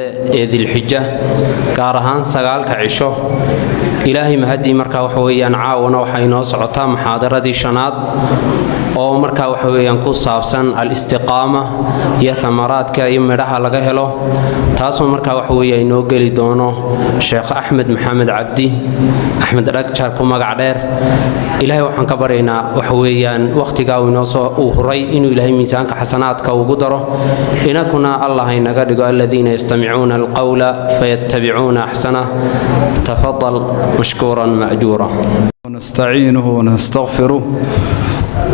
ذي الحجة كارهان سقال كعشو إلهي مهدي مركا وحويان عاونا وحينو سعطا محاضرة دي شناد oo marka waxa weeyaan ku saabsan al-istiqaama iyo thamaraadka iyo midhaha laga helo taasoo marka waxa weeyaan inoo gali doono Sheekh Axmed Maxamed Cabdi Axmed Ragjar ku magac dheer Ilaahay waxaan ka bareynaa waxa weeyaan waqtiga uu inoo soo huray inuu Ilaahay miisaanka xasanaadka ugu daro inakuna Allah inaga dhigo alladina yastami'una al-qawla fayattabi'una ahsana tafaddal mashkuran ma'jura ونستعينه ونستغفره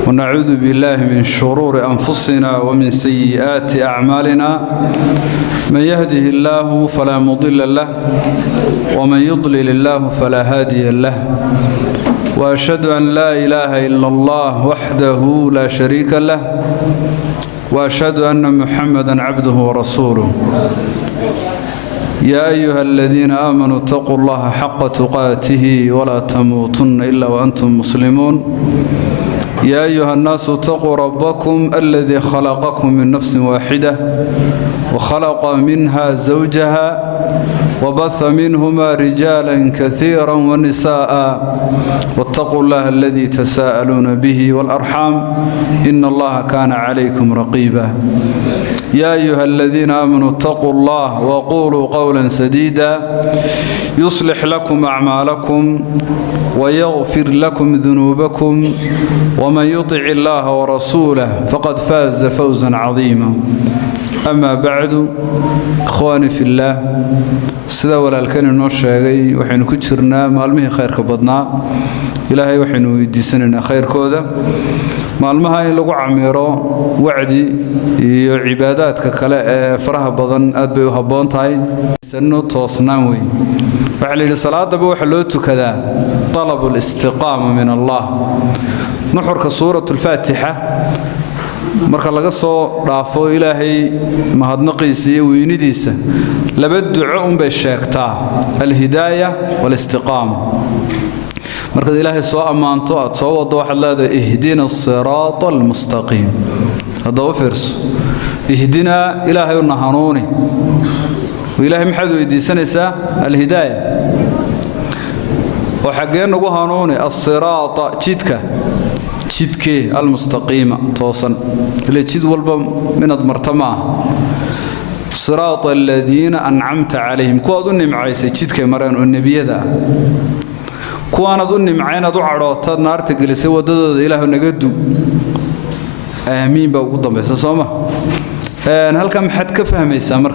ونعوذ بالله من شرور أنفسنا ومن سيئات أعمالنا من يهده الله فلا مضل له ومن يضلل الله فلا هادي له وأشهد أن لا إله إلا الله وحده لا شريك له وأشهد أن محمدا عبده ورسوله يا أيها الذين آمنوا اتقوا الله حق تقاته ولا تموتن إلا وأنتم مسلمون يا أيها الناس اتقوا ربكم الذي خلقكم من نفس واحدة وخلق منها زوجها وبث منهما رجالا كثيرا ونساء واتقوا الله الذي تساءلون به والأرحام إن الله كان عليكم رقيبا يا أيها الذين آمنوا اتقوا الله وقولوا قولا سديدا يصلح لكم أعمالكم ويغفر لكم ذنوبكم ومن يطع الله ورسوله فقد فاز فوزا عظيما أما بعد إخواني في الله سيدا walaalkeen inoo sheegay waxaynu ku jirnaa maalmihii khayrka badnaa ilaahay waxaynu weydiisanaynaa khayrkooda maalmaha in lagu camiro wacdi iyo cibaadaadka kale ee faraha badan aad bay u haboon tahay sanno toosnaan weey waxa la yiri salaadaba waxa loo tukadaa talabul istiqaama min Allah nuxurka suuratul faatiha marka laga soo dhaafo ilaahay mahadnaqiisa iyo weynidiisa laba duco bay sheegtaa al-hidaayah wal istiqaama marka ilaahay soo amaanto aad soo wado waxa leedahay ihdina as-siraatal mustaqim hada fiirso ihdina ilaahay una hanuuni ilaahay maxaad weydiisanaysaa al-hidaayah وحقين نقول هانون الصراط جدك المستقيم توصل اللي جد والبا من المرتمى صراط الذين أنعمت عليهم كو أظن معايسة جدك مران النبي ذا كو أنا أظن معانا دعارات نار تجلس ودد إله نجدو آمين بقدم بس صامة هل كم حد كفهم يسامرك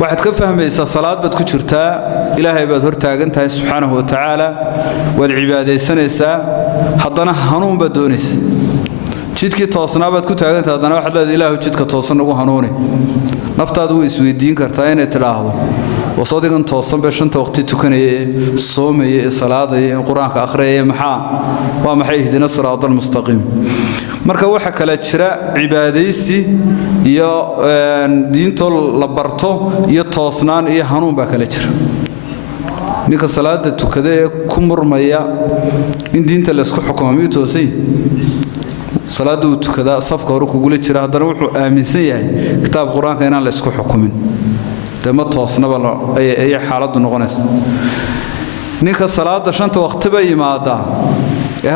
واحد كفهم إذا صلاة بتكشرتها إلهي بدهرتها جنتها سبحانه وتعالى والعبادة سنة حضنا هنون بدونس جدك توصنا بتكتها جنتها حضنا واحد لا إله جدك توصنا وهنوني نفترض ويسويدين كرتين تلاحظوا وصادق أن توصل بشن توقتي تكني الصوم الصلاة القرآن كأخرى محا ومحا يهدنا الصراط المستقيم marka waxa kala jira cibaadaysi iyo diinto la barto iyo toosnaan iyo hanuun ba kala jira ninka salaada tukada ee ku murmaya in diinta la isku xukumo toosay salaada uu tukada safka hore ku gula jira hadana wuxuu aaminsan yahay kitaab quraanka inaan la isku xukumin dama toosnaba ay xaaladu noqonaysa ninka salaada shanta waqti bay yimaada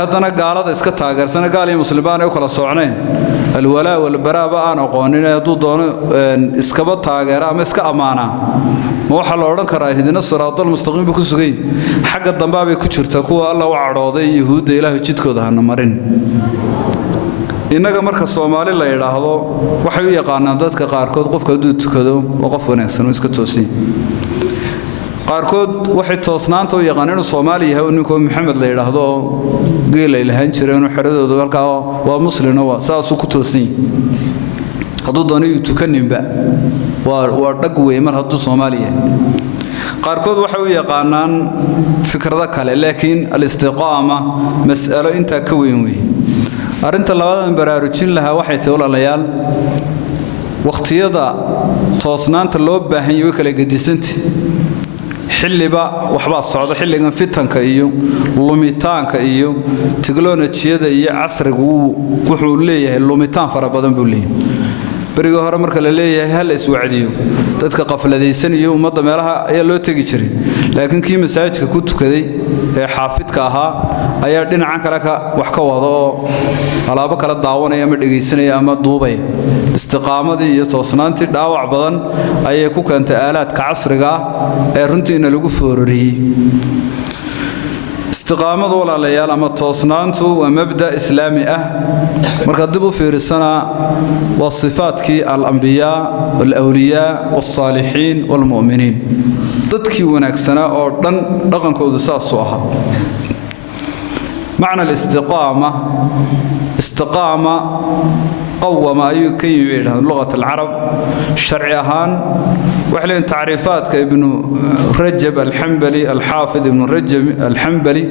هذانا قالت إسكت تاجر سنة قال المسلمين يأكل صعنين الولاء والبراء بقى نقولين يدودون إسكبت تاجر أم إسك أمانة مو حل أورن كراه هدينا الصراط المستقيم بكسوقي حق الضباب بكشر تكوى الله وعراضي يهود إله جد كده هنمرين إنك مركز الصومالي لا يراهضو وحيو يقانا ذاتك قاركود قف كدود كدو وقف ونكسن وإسكتوسي قاركود واحد توصنانته يقانين الصومالي هو إنكم محمد لا يراهضو قيل إلهان شرين وحردو ذلك ومسلم وساسو كتوسي حدوداني يتكنن بقى وردقوي مر هدو صوماليا قاركود وحو يقانان فكرة كله لكن الاستقامة مسألة انت كوين وي أرنت اللوادن براروجين لها waxay tawlaalayaal waqtiyada toosnaanta loo baahan yahay kala gadisanti xilliba waxba socdo xilligan fitanka iyo lumitaanka iyo tiknoolajiyada iyo casrigu wuxuu leeyahay lumitaan fara badan buu leeyahay bariga hore marka la leeyahay hal iswacdiyo dadka qafladaysan iyo ummadda meelaha ayaa loo tagi jiray laakiin kii masaajidka ku tukaday ee xaafidka ahaa ayaa dhinacan kale wax ka wada oo alaabo kala daawanaya ama dhageysanaya ama duubaya istiqaamadii iyo toosnaantii dhaawac badan ayay ku keentay aalaadka casriga ah ee runtiina lagu foorariyay استقامة ولا ليال أما توصنانته ومبدأ إسلامي مركز دبو في رسالة والصفات كي الأنبياء والأولياء والصالحين والمؤمنين ضدكي ونكسنا أردن رقم كودساء الصوحة معنى الاستقامة استقامة قوم أيو كي لغة العرب شرعيهان وحلين تعريفات كابن رجب الحنبلي الحافظ ابن رجب الحنبلي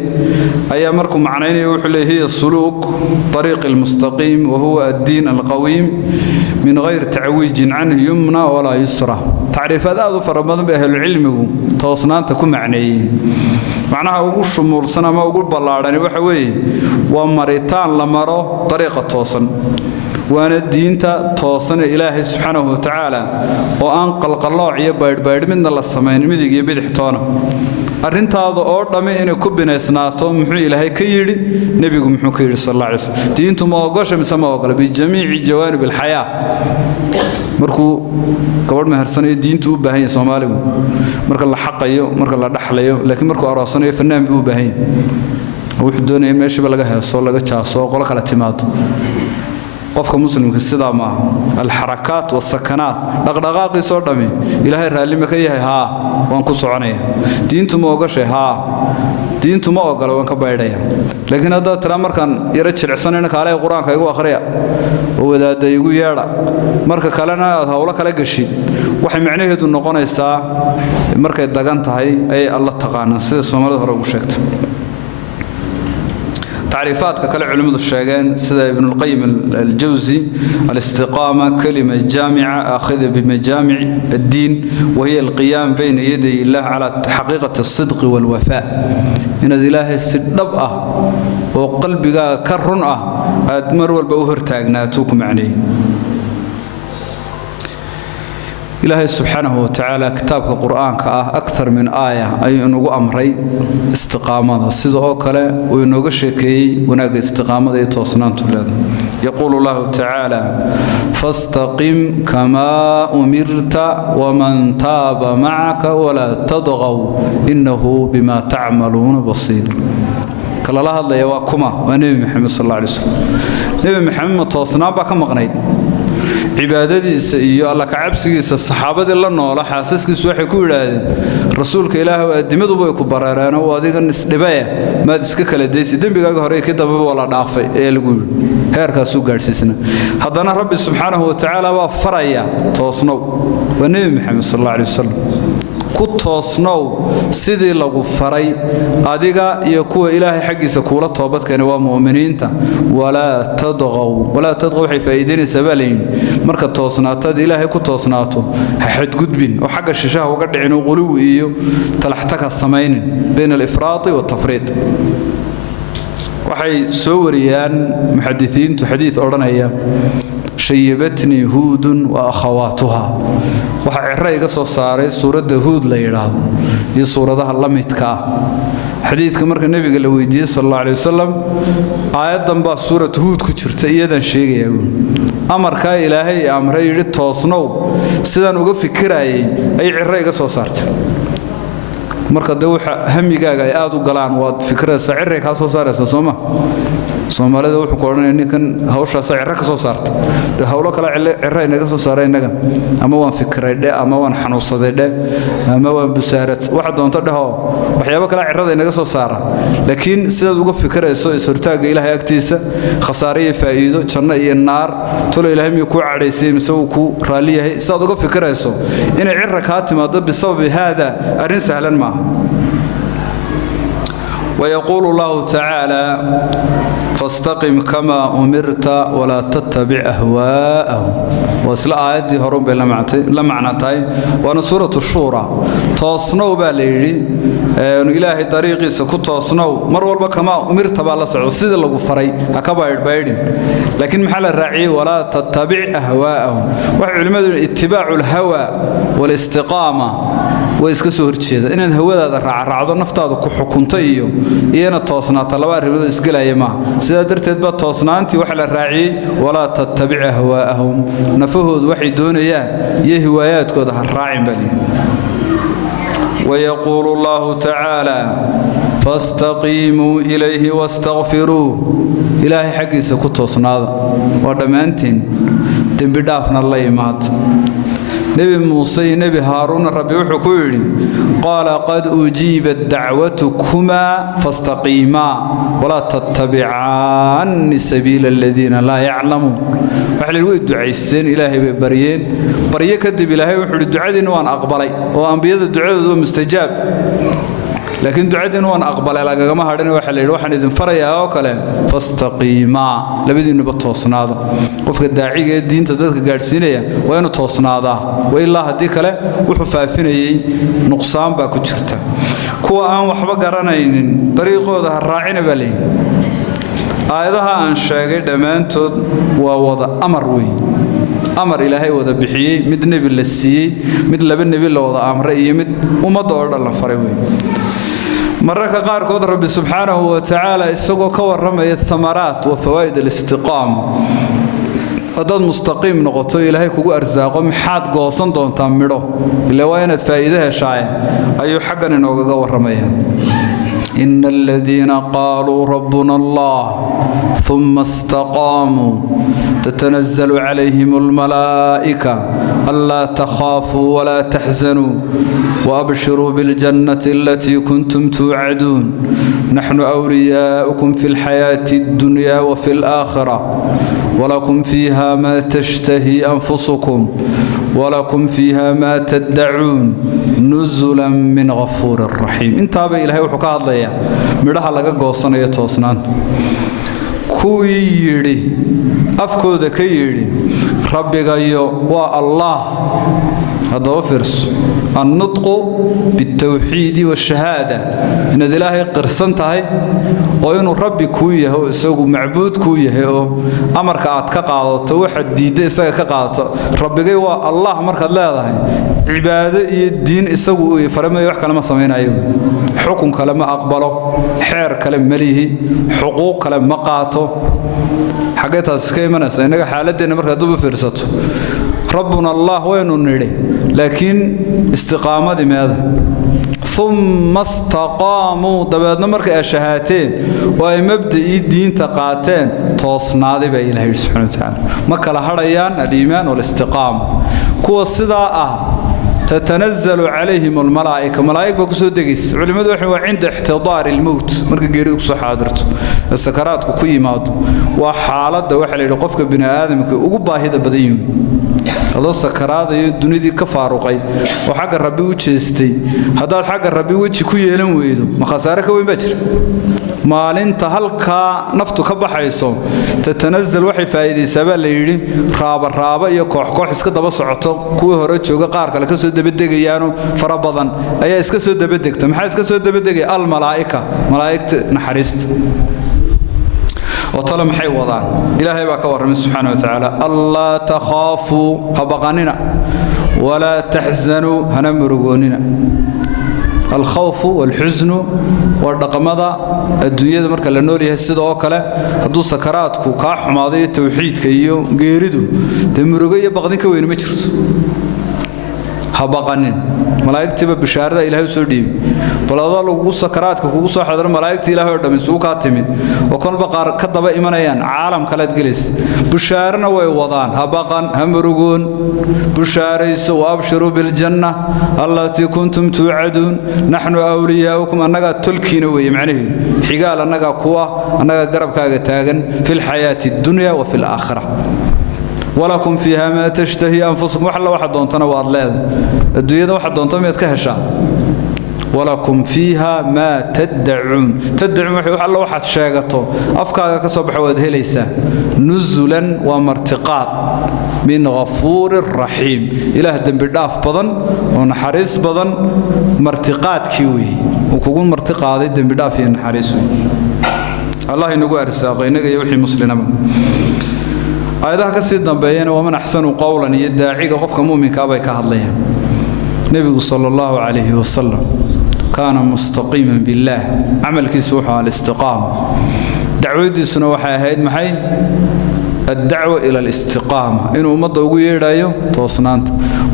أي مركم معنين وحلي هي السلوك طريق المستقيم وهو الدين القويم من غير تعويج عنه يمنى ولا يسرى تعريفات هذا فرمضان بأهل العلم توصنان تكون معنيين معناها وقول شمول سنة ما وقول بلاراني وحوي ومريتان لمرو طريقة توصن وانا الدينتا توصن إلهي سبحانه وتعالى وأنقل قلوع يبايد من الله السمين مدق يبيد حطانا أرنت هذا أردامي إنه كبنا إسناته محو إلهي كيري نبيكم محو كيري صلى الله عليه وسلم دينتو ما وقاش مسمى وقال بجميع جوانب الحياة مركو قبل ما هرسنة دينتو بهين صومالي مركو الله حقيو مركو الله دحليو لكن مركو أراسنة فنان بيو بهين وحدوني ماشي بلغها صلى الله عليه وسلم قولك على تماته qofka muslimka sida ma alxarakaat wasakanaat dhaqdhaqaaqi soo dhami ilaahay raali ma ka yahay ha waan ku soconaya diintu ma ogashay ha diintu ma ogala waan ka baydhaya laakiin hadda tira markan yara jilicsanayna kaalay quraanka igu akhriya oo wadaada igu yeedha marka kalena aad hawlo kala gashid waxay macnaheedu noqonaysaa markay dagan tahay ay Allah taqaana sida Soomaalida hore ugu sheegtay تعريفات كلا علماء الشيخان سيد ابن القيم الجوزي الاستقامة كلمة جامعة آخذة بمجامع الدين وهي القيام بين يدي الله على حقيقة الصدق والوفاء إن الله السدبأة وقلبك كرنأة أدمر والبوهر تاقناتوكم عني إلهي سبحانه وتعالى كتابك القرآن أكثر من آية أي أنه أمري استقامة السيد أوكلا وأنه شكي وناق استقامة يتوصنان تلاد يقول الله تعالى فاستقم كما أمرت ومن تاب معك ولا تضغوا إنه بما تعملون بصير قال الله الله يواكما ونبي محمد صلى الله عليه وسلم نبي محمد توصنان بك مغنيد cibaadadiisa iyo alla ka cabsigiisa saxaabadii la nool xaasaskiisu waxay ku yiraahdeen rasuulka ilaahay aadimaduba ay ku baraaraan oo adiga isdhibay maad iska kala deysay dambigaaga hore ka dambe wala dhaafay ee lagu heerkaas u gaarsiisna haddana rabbi subhanahu wa ta'ala waa faraya toosnow wa nabi maxamed sallallahu alayhi wasallam ku toosnow sidii lagu faray adiga iyo kuwa ilaahay xaqiisa kula toobadkeen waa muuminiinta wala tadghaw waxay faa'iideynaysaa baleyn marka toosnaatad ilaahay ku toosnaato ha xad gudbin oo xagga shishaha uga dhicin oo quluw iyo talaxtaka sameeynin been al-ifraat wa tafriid waxay soo wariyaan muhaddithiintu xadiis oranaya شيبتني هود وأخواتها وحعرّي قصة صاري سورة هود ليراه هي سورة الله متكا حديث كمرك النبي قال ويدي صلى الله عليه وسلم آيات دنبا سورة هود كتشرت إيدا شيء يقول أمر كاي إلهي أمر يريد توصنو سيدان وقف كراي أي عرّي قصة صارت marka dawxa hamigaaga ay aad u galaan waad fikrada sacirre ka soo saaraysa Soomaalida wuxuu ku oranayaa ninkan hawsha sacirre ka soo saarta hawlo kala cirre inaga soo saaray inaga ama waan fikraydhe ama waan xanuusadayde ama waan busaarad waxa doonto dhaho waxyaabo kala cirrada inaga soo saara laakiin sidaad uga fikrayso isurtaaga Ilaahay agtiisa khasaariye faa'iido janno iyo naar tolo Ilaahay mi ku cadeysay mise uu ku raaliyahay sidaad uga fikrayso in cirra ka timaado bisabab hada arin sahlan ma ويقول الله تعالى فاستقم كما أمرت ولا تتبع أهواءهم وصل آياتي هرم بلمعنتين وأنا سورة الشورى توصنوا باليري إلهي طريقي سكوت توصنوا مروا كما أمرت بالله سعود اللي غفري هكبر بايدين لكن محل الرعي ولا تتبع أهواءهم وعلماء اتباع الهوى والاستقامة ويسكسو هرشيدا إن هودا رعد نفتادو كحكمتا iyo iyana toosnaata laba arrimood isgalaya sida darteed ba toosnaantii wax la raaciyay wala tattabi'a hawaahum nafahood waxay doonayaan iyo hiwaayaadkooda ha raacin bali ويقول الله تعالى فاستقيموا إليه واستغفروه إلهي حقيسة كتوسنادا ودمانتين تنبدافنا الله يمات نبي موسى نبي هارون ربي وحكوري قال قد أجيبت دعوتكما فاستقيما ولا تتبعان سبيل الذين لا يعلمون وحل الوقت دعيستين إلهي بريين بريه كذب إلهي وحل الدعاء وان أقبلي وان بيض الدعاء ذو مستجاب لكن دعاء وان أقبل على جماعة هذين وحل الروح إذن فريا وكلا فاستقيما لبدي نبتوصنا هذا وفق الداعي الدين تدرك جالسينيا وين توصنا هذا وإلا هديك له وحفافين نقصان باكوشرته كوا أن وحبا قرنين طريقه ذا الراعين بالي آياتها أن شاقي دمانتود ووضع أمر وي أمر إلهي وذا بحيي مد نبي للسي مد لبن نبي الله وضع أمر إيه مد ومضى الله فريوي مرة قال قدر ربي سبحانه وتعالى السوق كور رمي الثمرات وفوائد الاستقامة هذا مستقيم نقطة إلهي كوجو أرزاقهم حاد قاصن دون تامره اللي وينت فائدة شاي أيو حقا نوجا كور رميها إن الذين قالوا ربنا الله ثم استقاموا تتنزل عليهم الملائكة ألا تخافوا ولا تحزنوا وأبشروا بالجنة التي كنتم توعدون نحن أولياؤكم في الحياة الدنيا وفي الآخرة ولكم فيها ما تشتهي أنفسكم ولكم فيها ما تدعون نزلا من غفور رحيم انت ابي الهي وحكا هدليا ميدها laga goosanayo toosnaan kuwi yiri afkooda ka yiri rabbigayo waa allah hada firs النطق بالتوحيد والشهادة إن إلهي قرصن تهي وإنه ربي كويه هو سوق معبود كويه هو أمرك أتكقاض توحد ديده سكقاض ربي جوا الله أمرك لا ذا عبادة الدين السوق فرما يحكي لما سمينا أيوه حكم كلام أقبله حير كلام مليه حقوق كلام مقاته حاجات أسكيمنا سينك حالتنا مركز دوب فرصته ربنا الله وين نري لكن استقامة ماذا ثم استقاموا دبنا مركز الشهاتين وأي مبدأ الدين تقاتين توصنا ذي بإله سبحانه وتعالى مكلا هريان الإيمان والاستقامة كو الصداء تتنزل عليهم الملائكة ملائكة بكسو دقيس علماء وحنا عند احتضار الموت مركز جريك صحادرته السكرات كوي ماض وحالات دوحة لقفك بني آدم وقبا هذا بديهم هذا السكرات الدنيا دي كفاروقي وحق الربي وجهستي هذا الحق الربي وجه كوي يلم ويدو ما خسارك وين بشر مالين تهلك نفتك بحيسو تتنزل وحي فايدة سبب ليري رابا يكوح كوح اسك دبا سعوتو كوي هوري جوغا قار كلا كسو دبدغيانو فرا بدن ايا اسك سو دبدغت maxay iska soo dabadegay al malaa'ikta naxariist وطلع محي وضعان إلهي باك ورمي سبحانه وتعالى الله تخافوا هبقاننا ولا تحزنوا هنمرقوننا الخوف والحزن والرقمضة الدنيا مركا لنوري هالسيدة وكلا هدو سكراتكو كاح ماضي التوحيد كيو قيردو تمرقية بغدين كوين مجرد هبقانين ملائكة بشارة إلهي سرديم فلا ضلوا سكرات كوكوسا حضر ملائكة إلهي ودمن سوكاتمين وكل بقار كتب إيمانيان عالم كلاد جلس بشارنا ويوضان هبقان همرقون بشارة وابشروا بالجنة التي كنتم توعدون نحن أولياؤكم أنك تلكين ويمعنيه حقال أنك قوة أنك قرب كاغتاغن في الحياة الدنيا وفي الآخرة ولكم فيها ما تشتهي أنفسكم وحلا واحد دون تنوار لاد الدنيا واحد دون تميت كهشا ولكم فيها ما تدعون وحي الله واحد شاغته أفكاغا كسبح وادهليسا نزلا ومرتقات من غفور رحيم إله دنبداف بدن ونحريس بدن مرتقات كيوي وكون مرتقات دنبداف ينحريس الله ينقو أرساق إنك يوحي مسلنا أيضا كسيدنا بيانا ومن أحسن قولا يدعيك قفك مؤمن كابي كهضليا نبي صلى الله عليه وسلم كان مستقيما بالله عمل كيسوح على الاستقامة دعوتي سنوحي هيد محي الدعوة إلى الاستقامة إنه مضى وقوي رايو توصنانت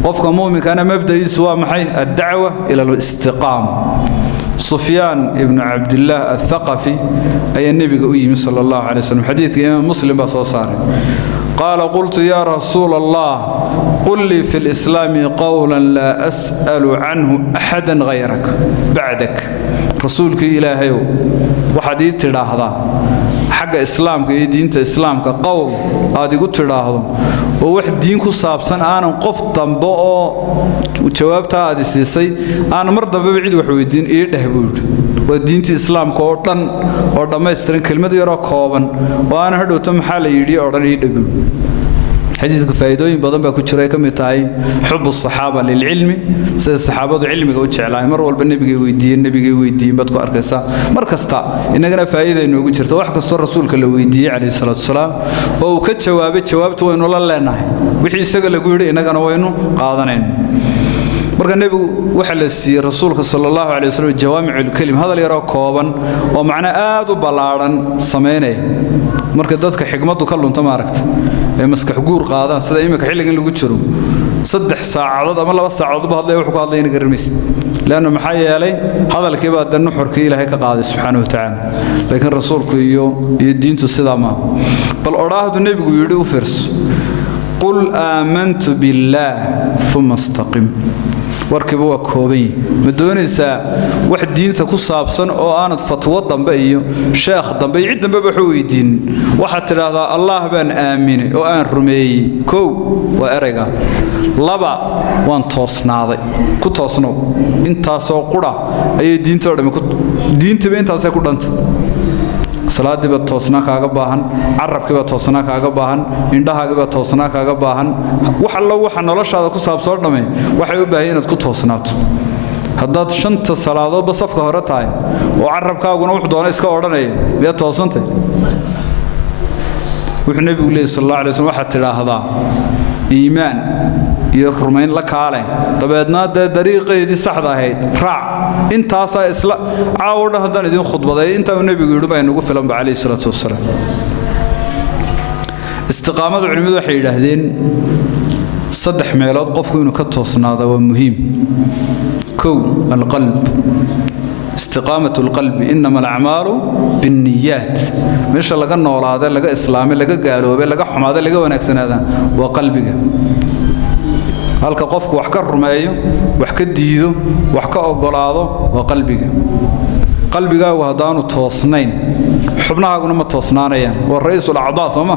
قفك مؤمن كان مبدأ يسوى محي الدعوة إلى الاستقامة سفيان ابن عبد الله الثقفي أي النبي قوي صلى الله عليه وسلم حديث إمام مسلم بصوصاري قال قلت يا رسول الله قل لي في الإسلام قولا لا أسأل عنه أحدا غيرك بعدك رسولك إلهي وحديث تلاحظا حق إسلامك إيه دينت إسلامك قول هذه قلت تلاحظا وواحد دينك صابسان أنا قفت بقى وجوابتها هذه السيسي أنا مرضى ببعيد وحويدين إيه دهبول ودينت إسلام كورتن أو ما يسترن كلمة يرى كوبا وأنا هدو تم حال يدي أو إيه دهبول حديثك فايدوين بدن بقى كشري كم يتاعي حب الصحابة للعلم سيد الصحابة علم جوتش على مر والبنبي النبي ويدين بدكو أركسا مركزتا إننا فايدة إنه كشرت واحد كسر الرسول كله ويدي عليه الصلاة والسلام أو كتشوابت وين ولا لنا وحي سجل يقول إننا وينه قاضنين marka nabigu waxa la siiyay rasuulka sallallahu alayhi wasallam jawaami'ul kalim hadal yaro kooban oo macna aad u balaaran sameeyay marka dadka xigmadu ka lunta ma aragta ee maskax guur qaadaan sida imika xilligan lagu jiro 3 saacadood ama 2 saacadood ba hadlay wuxuu ka hadlayna garmays laana maxay yeelay hadalkii baa dan xurkii ilaahay ka qaaday subhanahu wa ta'ala laakiin rasuulku iyo diintu sida ma bal oraahdu nabigu yiri u fiirso qul aamantu billah thumma istaqim warkiiba waa koobay ma doonaysaa wax diinta ku saabsan oo aanad fatwo dambe iyo sheekh dambe cid dambe wuxuu weydiin waxa tiraahdaa Allah baan aaminay oo aan rumeeyay koow waa erayga laba waan toosnaaday ku toosno intaas oo qura ay diinta oo dhamay diintiba intaas ay ku dhantay salaadii ba toosna kaaga baahan carabkii ba toosna kaaga baahan indhahaaga ba toosna kaaga baahan waxa noloshaada ku saabsan dhamay waxay u baahan inaad ku toosnaato haddaad 5 salaadood ba safka hore tahay oo carabkaaguna wuxuu doonay iska odhanaya miyaa toosantay wuxuu nabigu leeyahay sallallahu alayhi wasallam waxa tiraahdaa iimaan iyo rumayn la kaalay dabeedna dariiqeedii saxda ahayd raac intaas isla caawda hadan idin khudbaday inta uu nabigu yiri baa inagu filan ba kaleey sallallahu alayhi wasallam istiqaamadu culimadu waxay yiraahdeen 3 meelood qofku inuu ka toosnaado waa muhiim kow alqalb استقامة القلب إنما الأعمال بالنيات مش لقى النور هذا لقى إسلامي لقى قالوا لقى حماده لقى ونكسن هذا وقلبك هلك قفك وحكر رمايه وحكر ديده وحكر أقلاده وقلبك قلبك وهدان توصنين حبناها قلنا ما توصنانيا والرئيس الأعضاء صما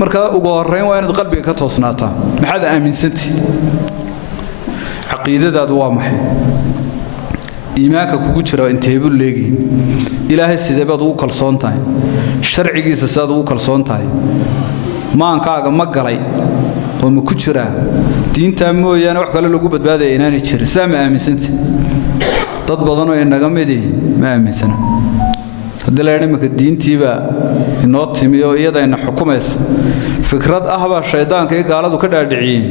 مركا وقارين وين قلبك كتوصناتا محد آمن سنتي عقيدة دوا محي إيمانك كوجرا انتهبوا ليجي إلهي سيدباد وكل صنتاي شرعي سيدباد وكل صنتاي ما أنكاج مقلي ومكوجرا دين تامو يعني وحكي له جوبت بعد إناني تشر سامع آمن سنت تطبضنا إن جمدي ما آمن سنة هذا يعني مك الدين تيبا النوت تيميو يدا إن حكومة فكرة أهبا الشيطان كي قالوا كده دعين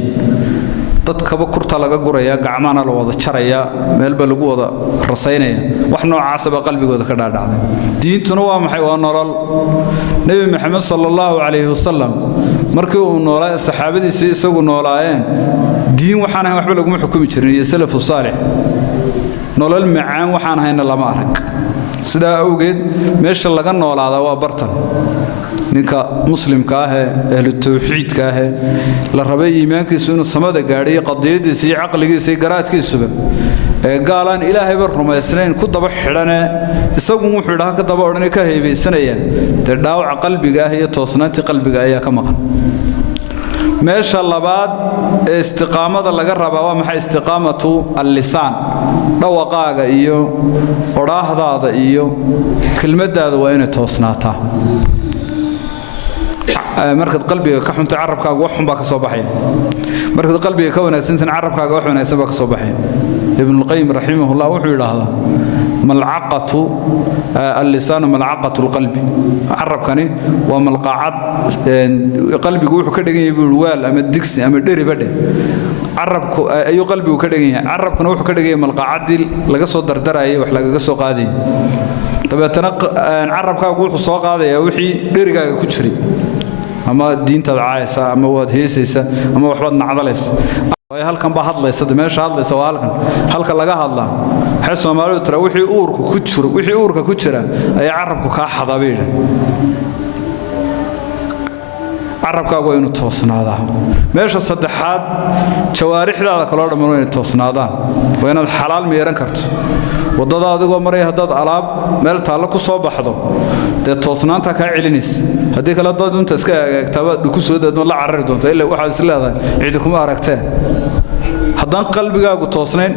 dadkaba kurta laga guraya gacmaana la wada jaraya meelba lagu wada rasaynaya wax noocaas ba qalbigooda ka dhaadhacday diintuna waa maxay waa nolol nabi maxamed sallallahu alayhi wasallam markii uu noolaa saxaabadiisa isagu noolaayeen diin waxaan ahayn waxba lagu xukumi jirin iyo salafu saalix nolol macaan waxaan ahayn lama arag sida awgeed meesha laga noolaada waa bartan ninka muslimka ah ee ahlu tawxiidka ah la rabay iimaankiisu inuu samada gaadhay qadiyadiisa iyo aqligiisa iyo garaadkiisuba ee gaalan ilaahay bar rumaysnayn ku daba xidhane isagu wuxuu dhaha ka daba odhan ka heebeysanaya dhaawac qalbiga ah iyo toosnaantii qalbiga ayaa ka maqan meesha labaad ee istiqaamada laga rabaa waa maxay istiqaamatu al-lisaan dhawaqaaga iyo oraahdaada iyo kelmadaada waa inay toosnaataa markaad qalbiga ka xunta carabkaaga wax xun baa ka soo baxay markaad qalbiga ka wanaagsantan carabkaaga wax wanaagsan baa ka soo baxay ibn al-qayyim rahimahullah wuxuu yiraahdaa mal'aqatu al-lisan mal'aqatu al-qalbi carabkani waa malqacad qalbigu wuxuu ka dhigan yahay waal ama digsi ama dheri badhe carabku ayuu qalbigu ka dhigan yahay carabkuna wuxuu ka dhigan yahay malqacadii laga soo dardarayay wax laga soo qaaday dabeetana carabkaagu wuxuu soo qaadayaa wixii dherigaaga ku jiray ama diintada caayisa ama waad heesaysa ama waxbaad nacdalaysa way halkan ba hadlaysa meesha hadlaysa waa halka laga hadlaa waxay Soomaalidu tira wixii uurka ku jira ayaa carabku ka xadabeeyay carabkaagu waa inuu toosnaadaa meesha saddexaad jawaarixdaada kala dhamaan waa inay toosnaadaan waa inaad xalaal meeran karto wadada adigoo maray hadaad alaab meel taalo ku soo baxdo de toosnaanta ka celinaysa hadii kala dad inta iska eegtaba ku soo daadmo la carari doonto ilaa waxa is leedahay cid kuma aragtay haddaan qalbigaagu toosnayn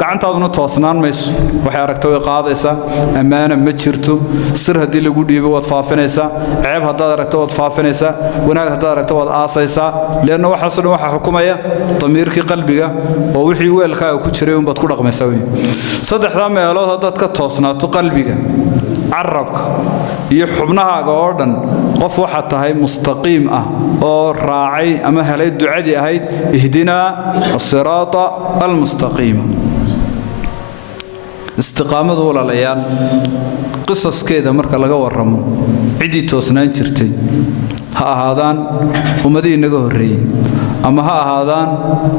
gacantaaduna toosnaan mayso waxay aragtay way qaadaysaa amaana ma jirto sir hadii lagu dhiibo waad faafinaysaa ceeb hadaad aragto waad faafinaysaa wanaag hadaad aragto waad aasaysaa leena waxa soo waxa xukumaya damiirkii qalbiga oo wixii weelkaaga ku jiray baad ku dhaqmaysaa way saddexda meelood hadaad ka toosnaato qalbiga carabka iyo xubnahaaga oo dhan qof waxa tahay mustaqiim ah oo raacay ama helay ducadii ahayd ihdina as-sirata al-mustaqima istiqaamadu walaalayaal qisaskeeda marka laga warramo cidii toosnaan jirtay ha ahaadaan ummadii inaga horeeyay ama ha ahaadaan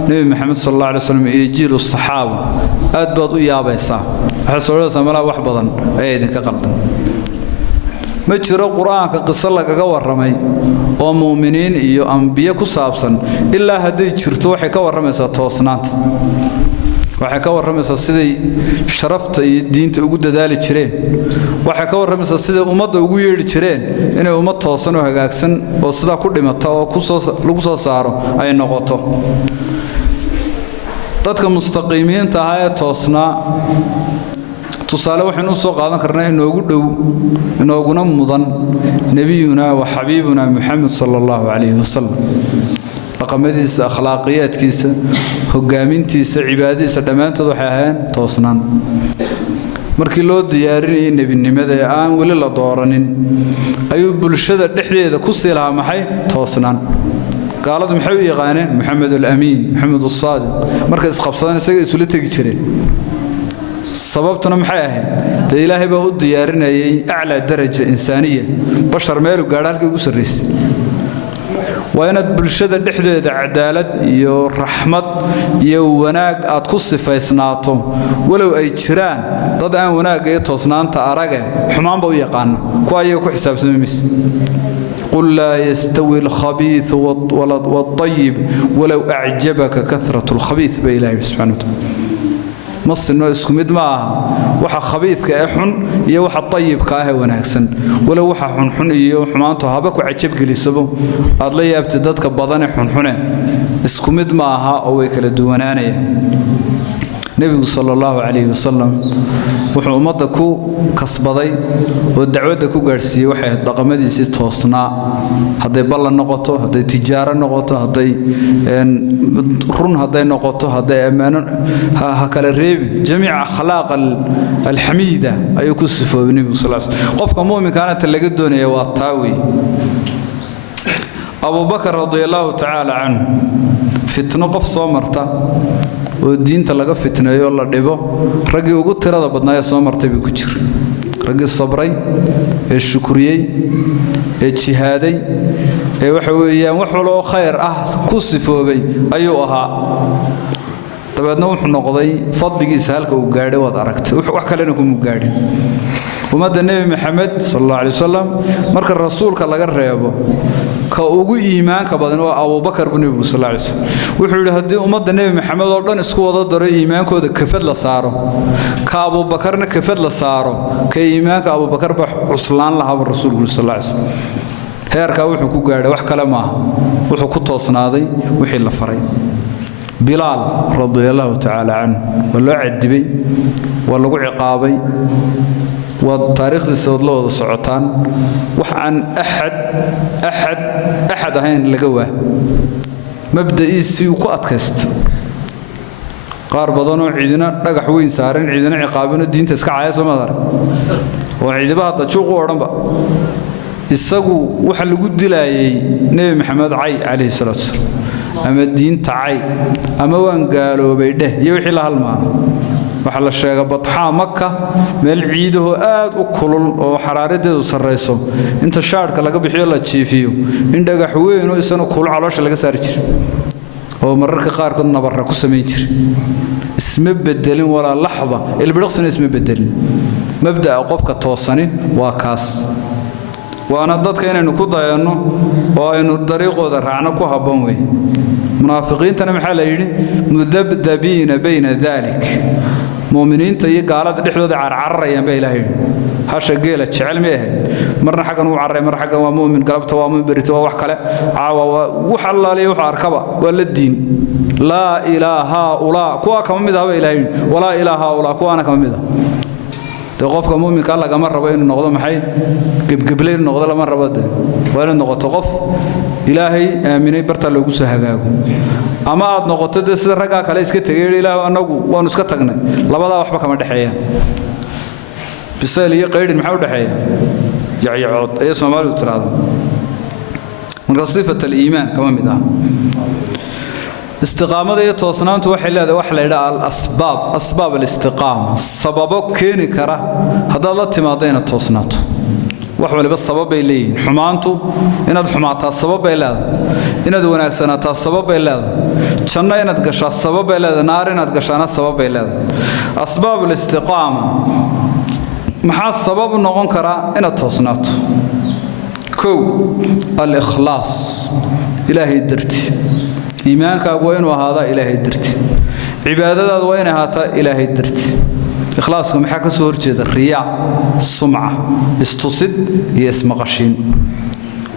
nabi maxamed sallallahu alayhi wasallam iyo jiilu saxaaba aad baad u yaabaysaa waxa soo raasmala wax badan ay idinka qaldan ma jiro quraanka qisas lagaga warramay oo muuminiin iyo anbiya ku saabsan ilaa haday jirto waxay ka warramaysaa toosnaanta waxay ka warramaysaa sidii sharafta iyo diinta ugu dadaali jireen waxay ka warramaysaa sidii ummadda ugu yeeri jireen inay ummad toosan oo hagaagsan oo sida ku dhimata oo lagu soo saaro ay noqoto dadka mustaqiimiinta ah ee toosnaa tusaale waxaan u soo qaadan karnaa inoogu dhow inooguna mudan nabiyuna wa xabiibuna Muhammad sallallahu alayhi wasallam dhaqamadiisa akhlaaqiyadkiisa hogaamintiisa cibaadadiisa dhamaantood waxay ahayn toosnaan markii loo diyaarinayay nabinimada aan wali la dooranin ayuu bulshada dhexdeeda ku siilaha maxay toosnaan qaaladu maxay u yaqaaneen Muhammad al-Amin Muhammad as-Sadiq markay isqabsadaan isaga isula tagi jireen sababtuna maxay ahayd ilaahay baa u diyaarinayay a'la daraja insaaniya bashar meel gaadhalka ugu sareysay وأنا بالشدة دحدة عدالة يو رحمة يو وناق أتقص فيسناتهم ولو أي شران ضد أن وناق يتصنان تأرجع حمام بوي قان كوايو كحساب سميس قل لا يستوي الخبيث والطيب ولو أعجبك كثرة الخبيث بإله سبحانه وتعالى مص إنه اسكمد معه وح خبيث كأحن يا وح الطيب كاه وناكسن ولو وح حن يا حمانته هبك وعجب جلسبه أضلي ابتدت كبضان حن اسكمد معها أو يكل دوانانية النبي صلى الله عليه وسلم وحومته كو كسبضي والدعوة كو جرسي وحي الرقمدي ستوصنا هذا بالله نقطه هذا تجارة نقطه هذا رون هذا نقطه هذا أمان هكذا الريب جميع أخلاق الحميدة أي كسفه النبي صلى الله عليه وسلم قف كمؤمن كانت اللي الدنيا والطاوي أبو بكر رضي الله تعالى عنه في التنقف صامرته ودين تلاقى فتنة يلا دبوا رجع وقت ترى ذا بدنا يسمر تبي كتير رجع الصبري الشكرية الشهادي وحوي وحلو خير كسفوا بي أيوها طبعا نوح نقضي فضل جسالك وقاعد وضركت وحكى لكم وقاعد ومدى النبي محمد صلى الله عليه وسلم مرك الرسول كلا جربه كأوجو إيمان كبدن أبو بكر بن أبي صلى الله عليه وسلم وحول هدي ومدى النبي محمد أردن اسكوا ضد إيمان كود كفر لصاره كأبو بكر كفر لصاره كإيمان كأبو بكر بعصلان له الرسول صلى الله عليه وسلم heerka wuxuu ku gaadhay wax kale ma aha wuxuu ku toosnaaday wixii la faray bilaal radiyallahu ta'ala anhu wala cadibay wala lagu ciqaabay وتاريخ السودلو الصعطان وحن أحد هين لجوه مبدئي سيوق أتكست قارب ضنوا عيدنا رجحوين سارين عيدنا عقابنا الدين تسكع عيسى مدار وعيدبها تشوق ورنبا السجو وحل جود لاي نبي محمد عليه الصلاة والسلام أما الدين تعي أما وان قالوا بيده يوحي لها الماء وحلا الشيخ بطحاء مكة مال عيده آد وكل وحرارته وسريسه انت شارك لقى بحي الله تشيفيه انت قحوين ويسانو كل علاش لقى سارجر ومرك قارك النبرة كسمينجر اسم بدلين ولا لحظة اللي بيرقصن اسم بدلين مبدأ وقفك توصني وكاس وأنا ضد كأنه نقطة إنه وإنه الطريق وذرعنا كوها بموي منافقين تنا محل يجري مذبذبين بين ذلك مؤمنين تيجي قالت الحدود عر يا بيلاهي هاش قيلة شعل ميه مرة حاجة نوع عر مرة حاجة ومؤمن قلبت ومؤمن بريت وحكله عوا وحل لي وحركبه ولا الدين لا إله هؤلاء كوا كم مذا بيلاهي ولا إله هؤلاء كوا أنا كم مذا تقف كمؤمن قال لك مرة بين النقطة محي قبلين النقطة لما مرة بده وين النقطة تقف إلهي آمني برتا لو جوسها جاكم أما نقطة ده سرقة كلاس كتير إلى أنو ونسكتنا لا بد أحبك ما دحية بس اللي قيد المحاول دحية يعود أي سمال وتراد من صفة الإيمان كمان بدها استقامة ذي توصنان توحل هذا وحلا إلى الأسباب أسباب الاستقامة سببك كيني كره هذا الله تماضين التوصنات وحول بس سبب إليه حمانته إن الحماتها السبب إلى إن دونك سنة السبب إلى شنا إن تقش السبب إلى نار إن تقشنا السبب إلى أسباب الاستقامة مع السبب النقون كره إن التوصنات كو الإخلاص إلهي درتي إيمانك وين وهذا إلهي درتي عبادة وين هذا إلهي درتي إخلاصكم حكى سور جد الرياء السمعة استصد يسمع قشين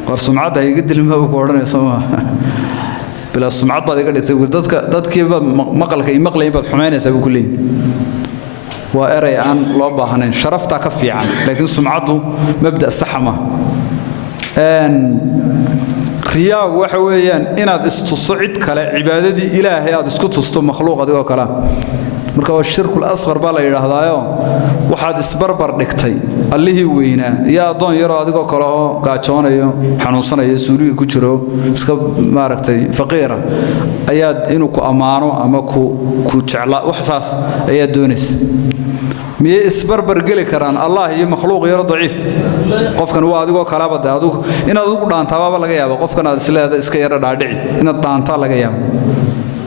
والسمعة ده يقدر لما بقولنا يسمع بلا السمعة بعد كده تقول ضدك مقلك مقلة يبقى حماية يسوي كلين وأرى أن الله هنا شرفت كفي عنه لكن سمعته مبدأ السحمة أن رياء وحويان إن استصعد كلا عبادة إلهي هذا اسكت استص مخلوق هذا كلام marka waa shirku asghar baa la yiraahdayo waxaad isbarbar dhigtay allihii weynaa yaa adoon yar adigoo kale oo gaajoonayo xanuunsanayo suuriga ku jiro iska maaragtay faqiira ayaad inuu ku amaano ama ku jeclaa waxsaas ayaad doonaysaa miyay isbarbar gali karaan allah iyo makhluuq yar daciif qofkan waa adigoo kala bada adigu inaad ugu dhaantaaba laga yaabo qofkan aad isleedahay iska yar dhaadhici inaad dhaantaa laga yaabo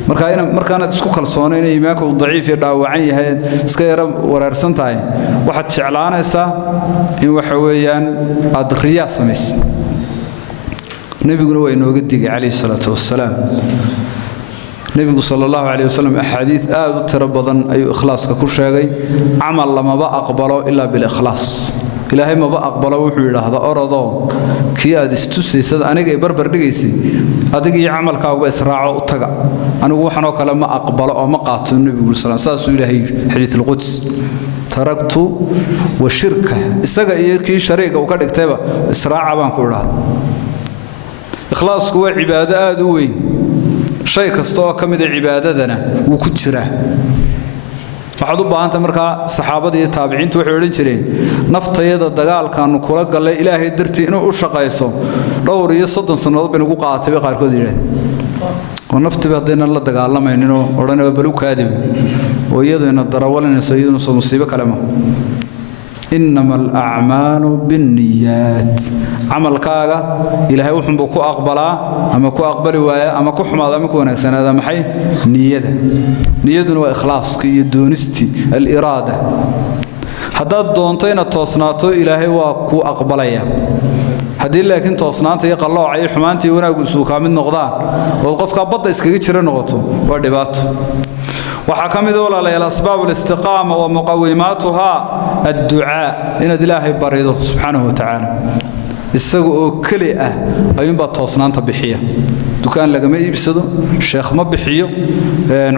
markaana isku kalsoonayna iimaanku daciif iyo dhaawacan yahay iska yara wareersan tahay waxaad jeclaanaysaa in waxa weeyaan aad riyaa samaysid nabiguna waa inooga digay calayhi salaatu wassalaam nabigu sallallahu alayhi wasallam ahadiith aad u tiro badan ayuu ikhlaaska ku sheegay amal lama ba aqbalo illa bil ikhlaas ilaahay ma ba aqbalo wuxuu yiraahdaa orado kii aad istusaysad aniga ay barbar dhigaysay adiga iyo amalkaaga israaco u taga anigu waxaan oo kale ma aqbalo oo ma qaato nabigu sallallahu alayhi wasallam ilaahay hadith al-quds taraktu wa shirka isaga iyo kii shariiga uu ka dhigtayba israaca baan ku yiraahdaa ikhlaasku waa cibaado aad u weyn shay kasto oo kamid ah cibaadadana uu ku jiraa waxaad u baahan tahay marka saxaabada iyo taabiciintu waxay oran jireen naftayada dagaalkan kula galay ilaahay dartii inuu u shaqayso dhowr iyo 30 sanadood bay ugu qaadatay qaarkood yiraahdeen oo naftiba hadayna la dagaalamayno oranaba balu kaadib oo iyaduna darawalanayso iyaduna soo musiibo kale ma إنما الأعمال بالنيات عمل كاغا إلهي وحن بكو أقبلا أما كو أقبل ويا أما كو حماد أما كو نكسن هذا محي نية وإخلاص كي دونستي الإرادة هذا دونتين التصناتو إلهي وكو أقبليا هذه لكن تصنات يقال الله عي حمانتي وناقو سوكا من نقضان وقف كبض إسكي جرى نقطه ودباته وحكم ذولا الأسباب الاستقامة ومقوماتها الدعاء إن الله بريده سبحانه وتعالى isaga oo kali ah ayuunbaa toosnaanta bixiya dukaan lagama iibsado sheekh ma bixiyo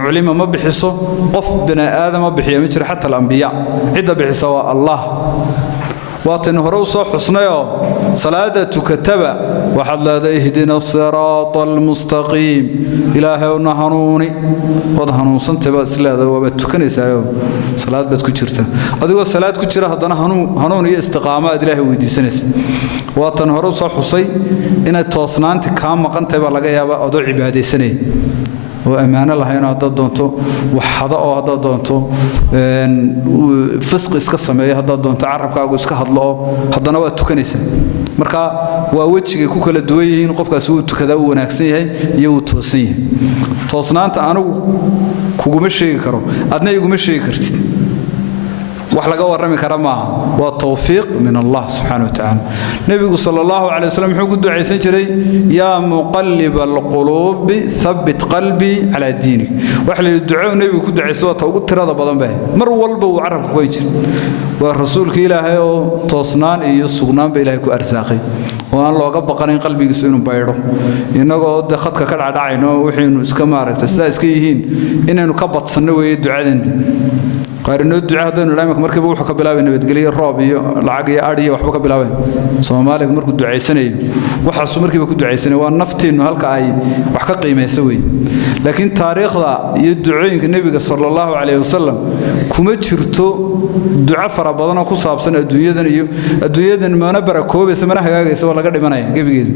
culimo ma bixiso qof bini aadam ma bixiyo ma jiro xataa al-anbiya cid bixisa waa Allah واتن هرو صح حسنيو صلاة تكتبا وحد لا اهدنا الصراط المستقيم إلهي ونهنوني وضهنون سنت بس لا وبتكنيسا صلاة بتكجرتا أديكو صلاة كجرا هدنا هنون استقامة إلهي ويدي سنس واتن هرو صح حسي إن التوصنان تكام مقن تبا لقى يابا أدو عبادي سنة وأمانة الله هنا هذا دونتو وحدا هذا دونتو فسق إسك السماء هذا دونتو عرب كأجو إسك هذا هذا نوع تكنيسة مركا ووجهك كوكل الدويين قف كسوت كذا ونكسيه يوتوسيه توصنان تأنو كوجمشي كرو أدنى يجمشي كرت وحلا جوا رمي كرامة والتوفيق من الله سبحانه وتعالى النبي صلى الله عليه وسلم حقود دعاء سنجري يا مقلب القلوب ثبت قلبي على دينك وحلا الدعاء النبي كود دعاء سوا توقد ترى بدن به مر والبو وعرب كويس والرسول كإلهي توصنان يسقنان بإلهي كأرزاقي وأنا لو قب قرين قلبي يسون بايرو إنه قد خدك كذا عينه وحين إسكمارك تستأسكيهين إنه كبت سنوي الدعاء عندي قارنوا الدعاء هذا نلامك مركب وحكى بلاوين بتقلي الرابي العقية أريه وحبك بلاوين صومالك مركب الدعاء سنة وحصو مركب الدعاء سنة والنفتي إنه هلك أي وحكى قيمة يسوي لكن تاريخ ذا يدعين النبي صلى الله عليه وسلم كم تشرتو دعاء فربنا كصاب سنة الدنيا ذن ما نبرة كوب سمنا حاجة يسوي ولا قدر مناي كيف يجي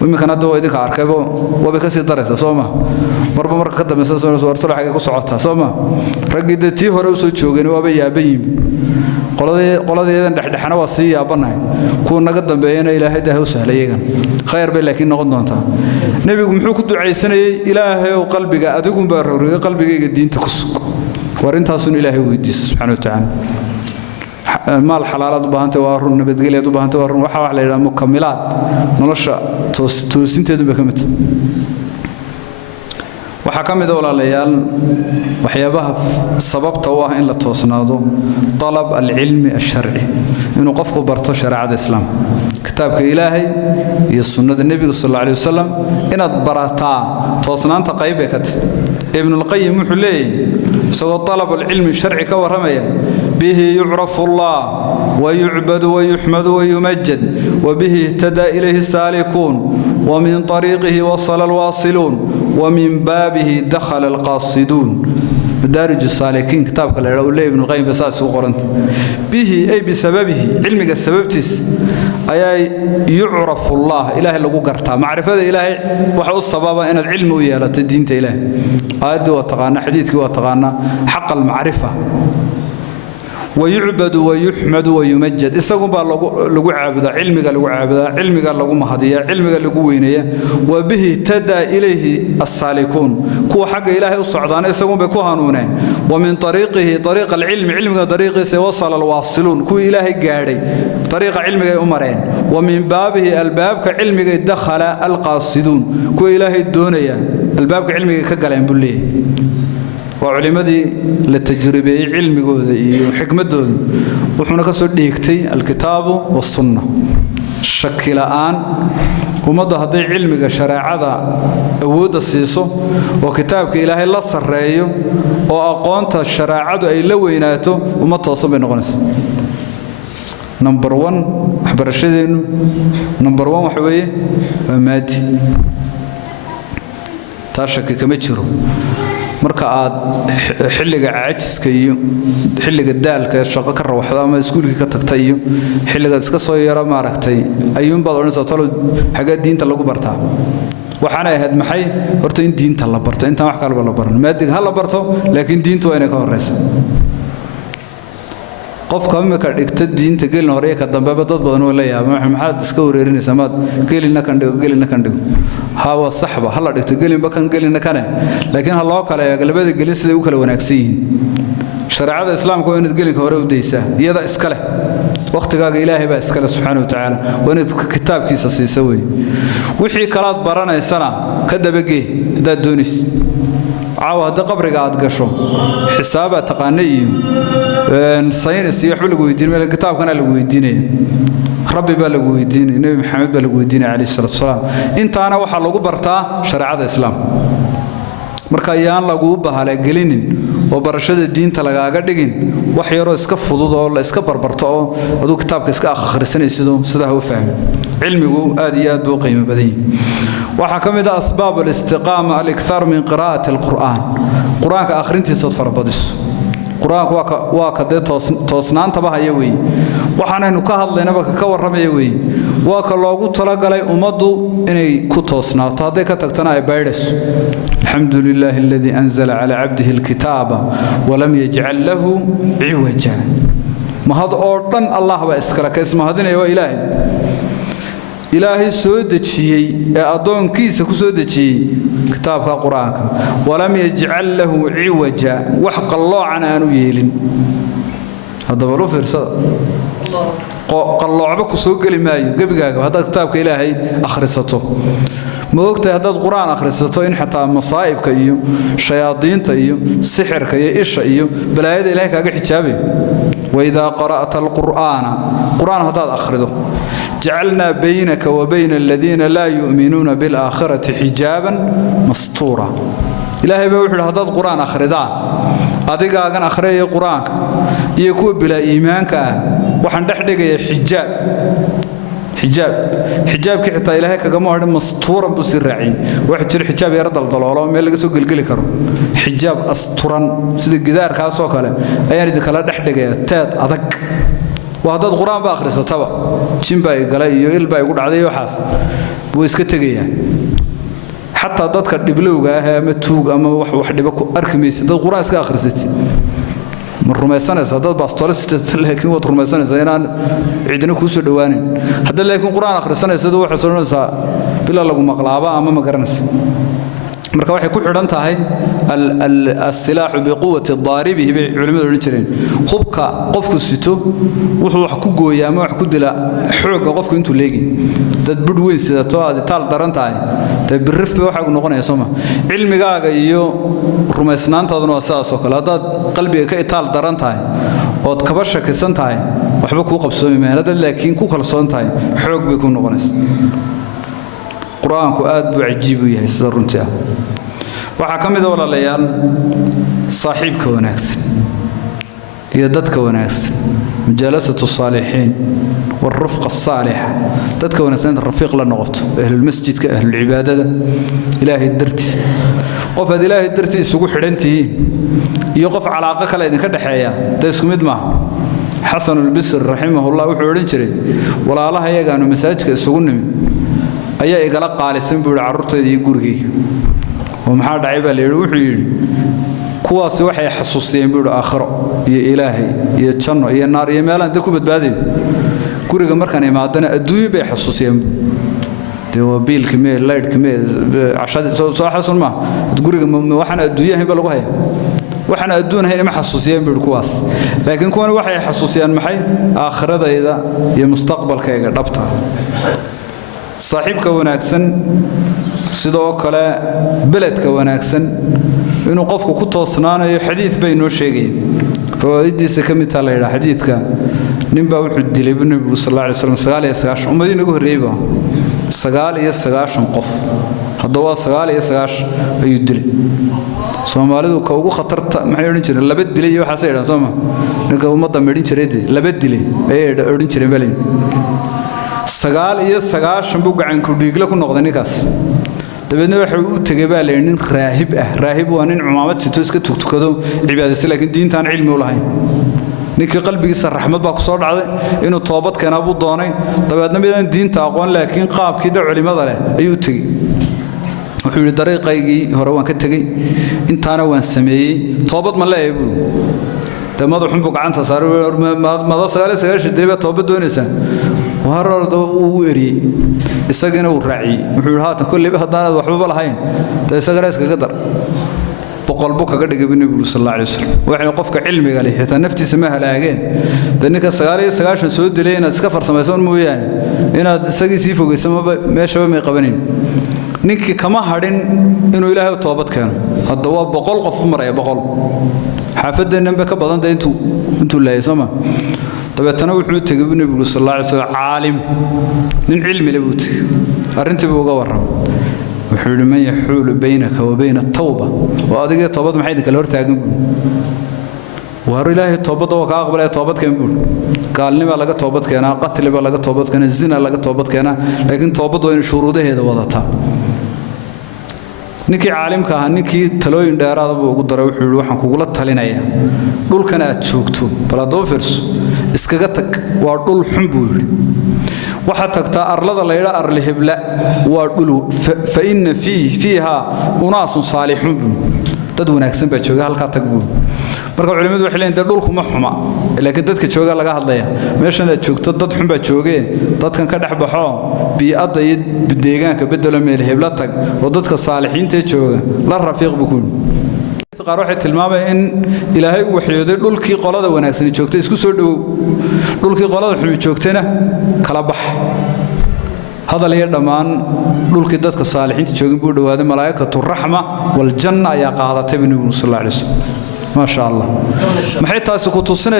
ويمكن هذا هو يدك عركبه وبكسر درسه صومه مرة كتب مثلا صورت له حاجة كسرعتها صومه رجدتي هروس وتشوجن وبيا بيم قلادي إذا نحن وصية بناي كون نقدم بينا إلى هذا هو سهل يجن خير بين لكن نقدمتها نبيكم حكوا دعاء سنة إلهي وقلبك أديكم برر قلبك الدين تكسك ورنتها سن إلهي ويدي سبحانه وتعالى المال حلال بهانت وارون نبتقلي بهانت وارون وحوا على مكملات نلشة توسين تدم بكمت وحكم دولة ليال وحيابها سبب تواه إن لا توصنادو طلب العلم الشرعي إنه قفق برتو شرع الإسلام كتابك إلهي هي السنة النبي صلى الله عليه وسلم إن برتا توصنان تقيبكت ابن القيم محلي سوى طلب العلم الشرعي كورميا به يعرف الله ويعبد ويحمد ويمجد وبه اهتدى إليه السالكون ومن طريقه وصل الواصلون ومن بابه دخل القاصدون مدارج السالكين كتابك الأولي ابن القيم بساس وقرنت به أي بسببه علمك السببتس أي يعرف الله إله اللي قرتها معرفة إلهي وحق الصبابة إن العلم ويالا تدين إله آيات وتقانا حديثك وتقانا حق المعرفة ويعبد ويحمد ويمجد إسقوا باللجو عابدا علمك لجو عابدا علمك لجو مهدية علمك لجو وينية وبه تدى إليه السالكون كو حق إلهي الصعدان إسقوا بكوهانونه ومن طريقه طريق العلم علمك طريقه سيوصل الواصلون كو إلهي قاري طريق علمك أمرين ومن بابه الباب كعلمك دخل القاصدون كو إلهي الدنيا الباب كعلمك كقلين بليه وعلمدي للتجربة علم جوده وحكمة وحنا كسر ديكتي الكتاب والسنة شكل آن ومضى هذا علم شريعة أود السيسو وكتابك إلهي الله سرّيه وأقانت الشريعة أي لويناته وما توصل بينغنس نمبر 1 أحبر الشيء إنه نمبر 1 وحويه مادي تاشك كمتشرو marka aad xilliga caajiska iyo xilliga daalka shaqo ka rawaxda ama iskuulka ka tagtay iyo xilliga iska soo yara maaragtay ayuun baad oranaysaa talo xaga diinta lagu bartaa waxaana ahayd maxay horta in diinta la barto inta wax kale la baran maadig hal la barto laakiin diintu waa inay ka horeysaa qofka marka dhigta diinta gelin hore ka dambe dad badan oo la yaabay maxaad iska wareerinaysaa maad gelina kan dhigo hawa saxba hal dhigta gelin ba kan gelina kana laakiin hal loo kale galbeed gelin sida uu kala wanaagsan yihiin shariicada islaamka waa inaad gelinka hore u deysaa iyada iska leh waqtigaaga ilaahay baa iska leh subhanahu wa ta'ala waa inaad kitaabkiisa siisaa way wixii kala baranaysana ka dabagee hada doonis caawa hada qabriga aad gasho xisaaba taqaanay saynis iyo xul lagu weydiin meel kitaabkana lagu weydiinay rabbi baa lagu weydiinay nabi maxamed baa lagu weydiinay calayhi salaatu wasalaam intaana waxa lagu bartaa shariicada islaam marka ayaan lagu bahalay gelinin oo barashada diinta lagaaga dhigin wax yaro iska fudud oo la iska barbarto oo aduu kitaabka iska akhrisanaysido sida uu fahmo cilmigu aad iyo aad buu qiimo badan yahay waxa kamid ah asbaab al-istiqama al-ikthar min qira'ati al-Qur'an quraanka akhrintiisa farbadiso quraanku waa ka toosnaanta bahaya weey waxaanaynu ka hadlaynaba ka warramay weey waa ka loogu talagalay umadu inay ku toosnaato haday ka tagtana ay baydhayso alxamdulillahi alladhi anzala ala 'abdihi al-kitaba wa lam yaj'al lahu 'iwaja ma had oo dhan allah ba iskala ka ismahadinay waa ilaahay soo dejiyay ee adoonkiisa ku soo dejiyay kitaabka quraanka walam yaj'al lahu 'iwaja wax qalloocan aanu yeelin hadaba loo fiirsada qalloocba ku soo gali maayo gabigaaga hada kitaabka ilaahay akhrisato ma ogtahay hadaad quraan akhrisato in xataa masaa'ibka iyo shayaadiinta iyo sixirka iyo isha iyo balaayada ilaahay kaaga xijaabay وإذا قرأت قرآن هذا أخرده جعلنا بينك وبين الذين لا يؤمنون بالآخرة حجابا مستورا إلهي بيقول هذا القرآن أخردان أديك أغن أخري قرآنك يكون بلا إيمانك وحندحدك حجاب كحتى إلهي كما هذا مستورا بصير رعي واحد يشتري حجاب يرد الضلالة ما يلقى سوق القلي كرو حجاب أسطورا سيد الجدار كاسو كله أيان إذا كلا دحدق تاد أذك وهذا القرآن بآخر ستبع شنبا يقول يلبا يقول عليه وحاس ويسكتجيا حتى ضدك الدبلوجا متوج أما واحد يبكو أركميس ده القرآن إسك آخر ستي من رميسانة هذا باستولس لكن هو رميسانة زينا عندنا كوسو دواني هذا لكن القرآن آخر سنة سدوا وحصلنا سا بلا لقوا مقلابا أما مقرنس marka waxay ku xidhan tahay al-silahu bi quwwati ad-daribihi bi culimadu oran hubka qofku sito wuxuu wax ku gooyaa ama wax ku dila xooga qofku intuu leegi dad budweyn sida too aad taal daran tahay tabirif waxa uu noqonaya soma cilmigaaga iyo rumaysnaantaaduna waa saas oo kale hadaad qalbiga ka itaal daran tahay oo kaba shakisan tahay waxba ku qabsoomi meelada laakiin ku kalsoon tahay xoog bay ku noqonaysaa quraanku aad buu cajiib u yahay sida runtii waxa kamid ah walaalayaal saaxiibka wanaagsan iyo dadka wanaagsan mujalasatu saalihiin والرفقه الصالحه dadka wanaagsan rafiiq la noqoto ahlul masjidka ahlul ibaadada ilaahi darti qof aad ilaahi darti isugu xidhantihiin iyo qof calaaqa kale idin ka dhaxeeya isku mid ma Hasan al-Bisri rahimahullah wuxuu oran jiray walaalaha iyagaanu masaajidka isugu nimi ayaa igala qaalisan buu carruurtayda iyo gurigeyga oo maxaa dhacay baa leeyahay wuxuu yiri kuwaas waxay xasuusiyeen buu aakhiro iyo ilaahay iyo janno iyo naar iyo meel aan ku badbaadin guriga markaan imaadana adduunyo bay xasuusiyeen deewa biilka mee laydka mee ashad soo xasuun ma guriga waxaan adduunyahay ba lagu hayaa waxaan adduunyahay ma xasuusiyeen buu kuwaas laakiin kuwan waxay xasuusiyeen maxay aakhiradayda iyo mustaqbalkayga dhabta صاحبك وناكسن sidoo kale beledka wanaagsan inuu qofku ku toosnaano xadiis bay noo sheegay fawaidiisa kamid tahay leeyahay xadiiska ninba wuxuu dilay nabiga sallallahu alayhi wasallam 99 ummadii nagu horeeyba 99 qof hadda waa 99 ayuu dilay Soomaalidu ka ugu khatarta maxay oran jireen laba dilay waxa ay yiraahdaan Soomaa ninka ummadda meedin jiray laba dilay ayay oran jireen balin 99 buu gacan ku dhiigla ku noqday ninkaas dabeedna waxa uu tagay baa nin raahib waa nin cumaamad sito iska tugtukado cibaadada laakiin diintan cilmi u lahayn ninka qalbigiisa raxmad baa ku soo dhacday inuu toobad keena buu doonay dabeedna midaan diinta aqoon laakiin qaabkii culimada leh ayuu tagay wuxuu yiri dariiqaygii hore waan ka tagay intaana waan sameeyay toobad ma leeyahay buu damada xun buu gacanta saaray mada 99 dilba toobad doonaysa وهرد ويري isagana uu raaci wuxuu haatan kulli hadaan waxba lahayn taa isagana iska qadar boqol buu kaga dhigay nabiga sallallahu alayhi wasallam waxa qofka cilmiga leh xitaa naftiisa ma halaageen dadka 99 soo dilay inaad iska farsamaysan mooyaan inaad isagii sii fogeyso meesha ma qabanin ninkii kama hadhin inuu ilaahay toobad keeno hadda waa boqol qof maray boqol xaafadeenna ka badan intuu leeyahay dabeetana wuxuu tagay nabigu sallallahu alayhi wasallam caalim nin cilmi leh buu tagay arintii buu uga waram wuxuu yiri man yaxuulu baynaka wa bayna at-tawba wa adiga toobad maxay idin kala hortaagan war ilaahay toobada waa ka aqbalay toobadkeen buu gaalnimo laga toobad keenaa qatl ba laga toobad keenaa zina laga toobad keenaa laakiin toobadu waa in shuruudaheeda wadataa ninkii caalimka ah ninkii talooyin dheeraad buu ugu daray wuxuu waxaan kugula talinayaa dhulkan aad joogto baladoofers iskaga tag waa dhul xun buu yiri waxa tagtaa arlada la yiraahdo arli hibla waa dhul fa inna fiiha unaas saalihun dad wanaagsan baa jooga halka tag buu marka culimadu waxay leeyihiin dhulku ma xuma laakiin dadka jooga laga hadlaya meeshan aad joogto dad xun baa joogee dadkan ka dhax baxo bi'ada iyo deegaanka bedelo meel hebla tag oo dadka saalixiinta jooga la rafiiq bukun qaar waxay tilmaamay in ilaahay uu waxyooday dhulkii qolada wanaagsan joogtay isku soo dhaw dhulkii qolada xun joogtayna kala bax هذا اللي دمان دولك دتك صالحين تجوجين بود وهذا ملائكة الرحمة والجنة يا قاعدة ابن صلى الله عليه وسلم ما شاء الله محيط سكوت السنة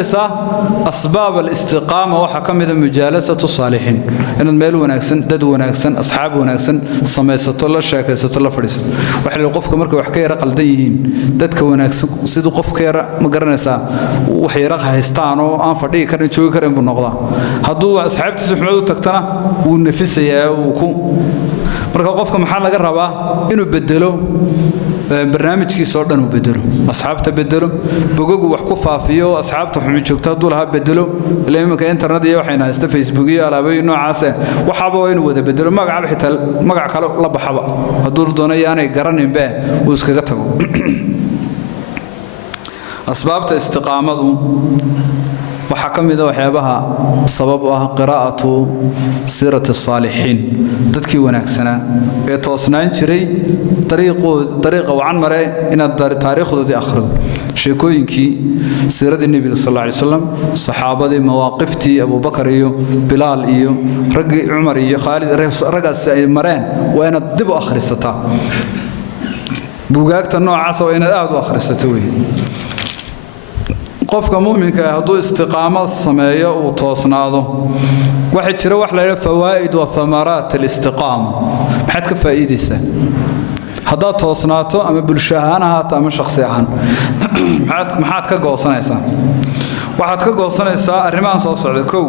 أسباب الاستقامة وحكم إذا مجالسة الصالحين إن المال وناكسن دد وناكسن أصحاب وناكسن صميسة الله شاكسة الله فريس وحلو قفك مركب وحكي رقل دين ددك وناكسن صدق قفك مقرنسا وحيرق هستانو أن فدي كرن شو كرن بالنقطة هذو أصحاب تسمعوا تكتنا والنفس يا وكم مركب قفك محل جربا إنه بدلوا برنامجكي صورنا وبدلوا أصحابته بدلوا بجوجو وحكوا فافيو أصحابته حمي شوكتها دولها بدلوا اللي يمكن إنترنت يوحنا است فيسبوكية على بي نوع عسى وحبوا وين وده بدلوا ما قاعد حتى ما قاعد خلوا لب حبا هدول دوني أنا قرن به وسكتهم أسباب استقامة وحكم إذا وحيابها سببها قراءة سيرة الصالحين تذكي وناكسنا يتوصنين شري طريقة وعن مرأي إن التاريخ ذي آخر شيكوينكي سيرة النبي صلى الله عليه وسلم صحابة دي مواقفتي أبو بكر إيو بلال إيو رقي عمر إيو خالد رقا مرين وأنا الدب آخر الستا بوقاك النوع عصا وأنا أعد آخر الستوي qofka muuminka ah haduu istiqaamad sameeyo oo toosnaado waxa jira wax la yiraahdo fawaa'id wa thamaraat al-istiqaama maxaad ka faa'iideysaa hadaa toosnaato ama bulsho ahaan ahaato ama shakhsi ahaan maxaad ka goosanaysaa waxaad ka goosanaysaa arrimahan soo socda kow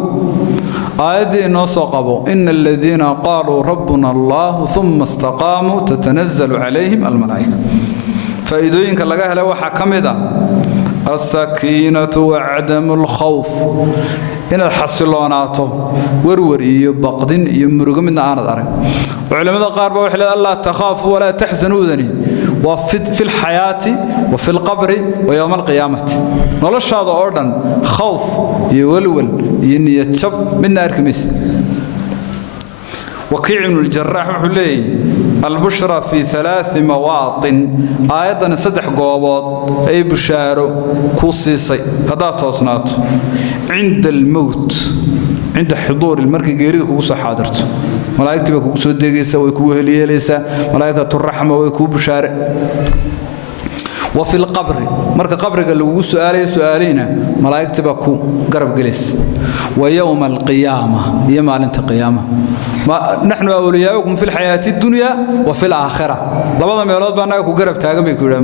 aayadii noo soo qabo innal ladina qaaluu rabbuna allah thumma istaqaamu tatanazzalu alayhim al-malaa'ika faa'iidooyinka laga helay waxa kamida السكينة وعدم الخوف إن الحصلوناتو وروري بقدين يمرق من أنا أرى وعلماء القارب وحلا الله تخافوا ولا تحزنوا ذني في الحياة وفي القبر ويوم القيامة والله هذا أردن خوف يولول يتشب من نار كميس وكيع بن الجراح وحلي البشرى في 3 مواطن أيضا صدح قوابات أي بشارة كوسيسي هذا تصنات عند الموت عند حضور المركز جريد كوسا حاضرته ملائكة بكوسو دقيسة ويكوه ليليسة ملائكة الرحمة ويكوه بشارة وفي القبر مركز قبرك اللي هو سؤالين ملائكة بكو قرب جلس ويوم القيامة يوم أنت قيامة نحن أولياؤكم في الحياة الدنيا وفي الآخرة لبعض ما يراد بأنك قرب تاجم يقول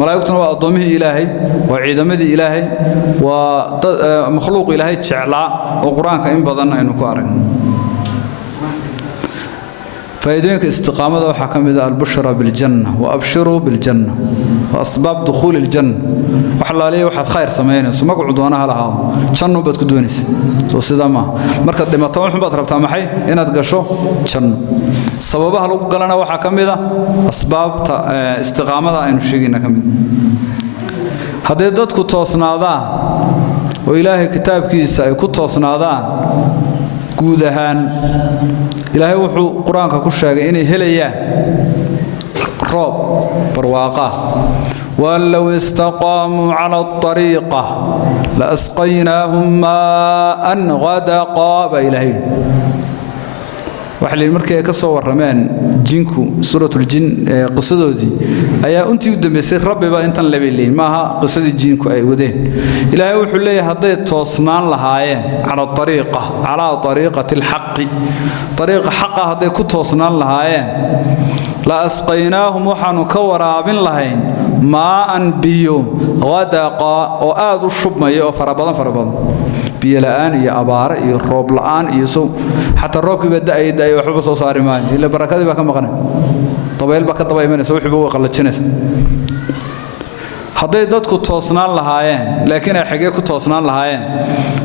ملائكته وأضمه إلهي وعيدمه إلهي ومخلوق إلهي تشعلاء وقرآن كإن بضنا إنه كارن فيدينك استقامة وحكم إذا البشرى بالجنة وأبشروا بالجنة وأسباب دخول الجنة وحلا ليه واحد خير سمعينه سمع عدوانها لها شنو بتكدونيس توصيدا ما مركز لما طبعا حبات ربطها محي إن تقشوا شنو سببها لو قالنا وحكم إذا أسباب استقامة إنه شيء كم هذا دتك توصنا وإلهي كتاب كيسا يكون توصنا جودهان إلهي وحو قرآنك كشاق إني هليا روب برواقة ولو استقاموا على الطريقة لأسقيناهم ماء غدقا بإلهي waxa la markay ka soo warameen jinku suuratul jin qisadoodii ayaa intii u dambeysay rabbiba intan labeelay maaha qisadii jinku ay wadeen ilaahay wuxuu leeyahay haday toosnaan lahaayeen ala tariiqati alhaqi tariiqa haqa haday ku toosnaan lahaayeen la asqaynaahum waxaanu ka waraabin lahayn maa'an biyo wadaqa oo aad u shubmay oo farabadan biyo la'aan iyo abaar iyo roob la'aan iyo soo hatta roobkii bada ay waxba soo saari maayo ila barakadii baa ka maqan dabeel baa ka daba imanaysa wuxuu u qalajinaysa haday dadku toosnaan lahaayeen laakiin ay xigee ku toosnaan lahaayeen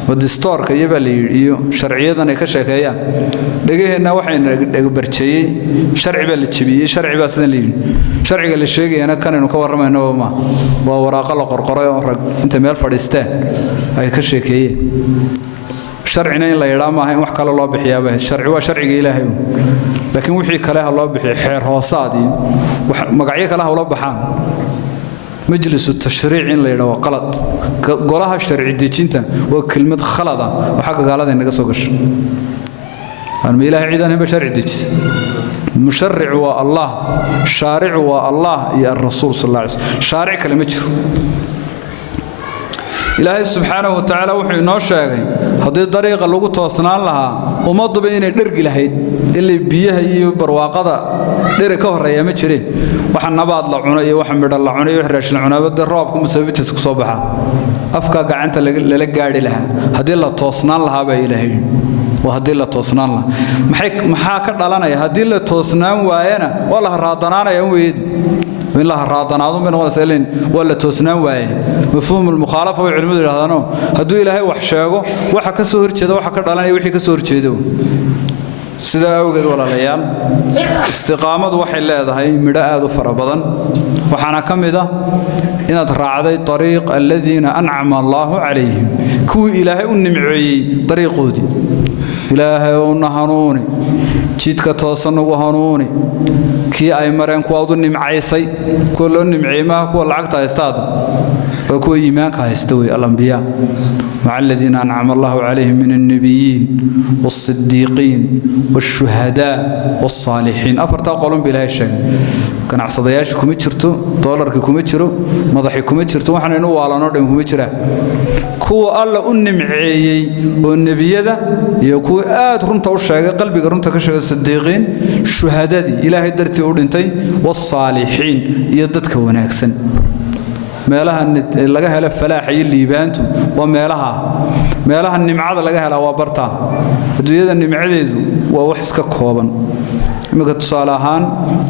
wadistoorka iyo sharciyadan ay ka sheekeeyaan dhageena waxayna barjeeyay sharci baa la jabiyay sharci baa sidan leeyahay sharciga la sheegayana kan inuu ka waramayno ma waa waraaqo la qorqoray oo rag inta meel fadhiisteen ay ka sheekeeyeen sharcina in la yiraahdo ma ahayn wax kale loo bixiyaa sharci waa sharciga Ilaahay laakiin wixii kale ha loo bixiyo xeer hoosaad iyo magacyo kale ha loo baxaan مجلس التشريع إن لا يروى غلط قولها الشرع ديجينتا وكلمة خلطة وحق قالها إنك سوقش أنا إله عيدان هو شرع ديج المشرع والله الشارع والله يا الرسول صلى الله عليه وسلم شارع كلمة إلهي سبحانه وتعالى وحي نوشاقي هذه الطريقة اللي قلت وصنان لها ومضوا بين الدرق لهيد اللي بيها يبرواقضة درق هرية مجري waxaan nabaad la cunay waxaan midho la cunay wax raashin cunay wada roobku masabitiis ku soo baxa afka gacanta la gaari lahaa hadii la toosnaan lahaa baa Ilaahay waa hadii la toosnaan lahaa maxaa ka dhalanaya hadii la toosnaan waayana wala raadanaanaya weeyid in la raadanaado min wada seelin wala toosnaan waaye mafhuum al-mukhalafa way cilmidu yiraahdaan haduu Ilaahay wax sheego waxa ka soo horjeeda waxa ka dhalanaya wixii ka soo horjeedo sida awgeed walaalayaal istiqaamadu waxay leedahay midho aad u fara badan waxaana kamida inaad raacday tariiq alladina an'ama Allahu alayhim ku Ilaahay u nimceeyay tariiqoodi Ilaahay oo nahanuuni jidka toosan ugu hanuuni kii ay mareen ku aad u nimcaysay ku loo nimceeyay ku lacagta haystaada وكو إيمانك هيستوي الأنبياء مع الذين أنعم الله عليهم من النبيين والصديقين والشهداء والصالحين أفرتا قولون بلا شيء كان عصدياش كوميتشرتو دولارك كوميتشرو مضحي كوميتشرتو وحنا نو على نودم كوميتشرا كو الله النمعي والنبي ذا يكو آد رنتا وشاقة قلبي رنتا كشاقة الصديقين الشهداء دي إلهي درتي أورنتي والصالحين يددك وناكسن meelaha laga helo falaax iyo liibaantu waa meelaha nimcada laga helo waa barta adduunyada nimcadeedu waa wax iska kooban imika tusaale ahaan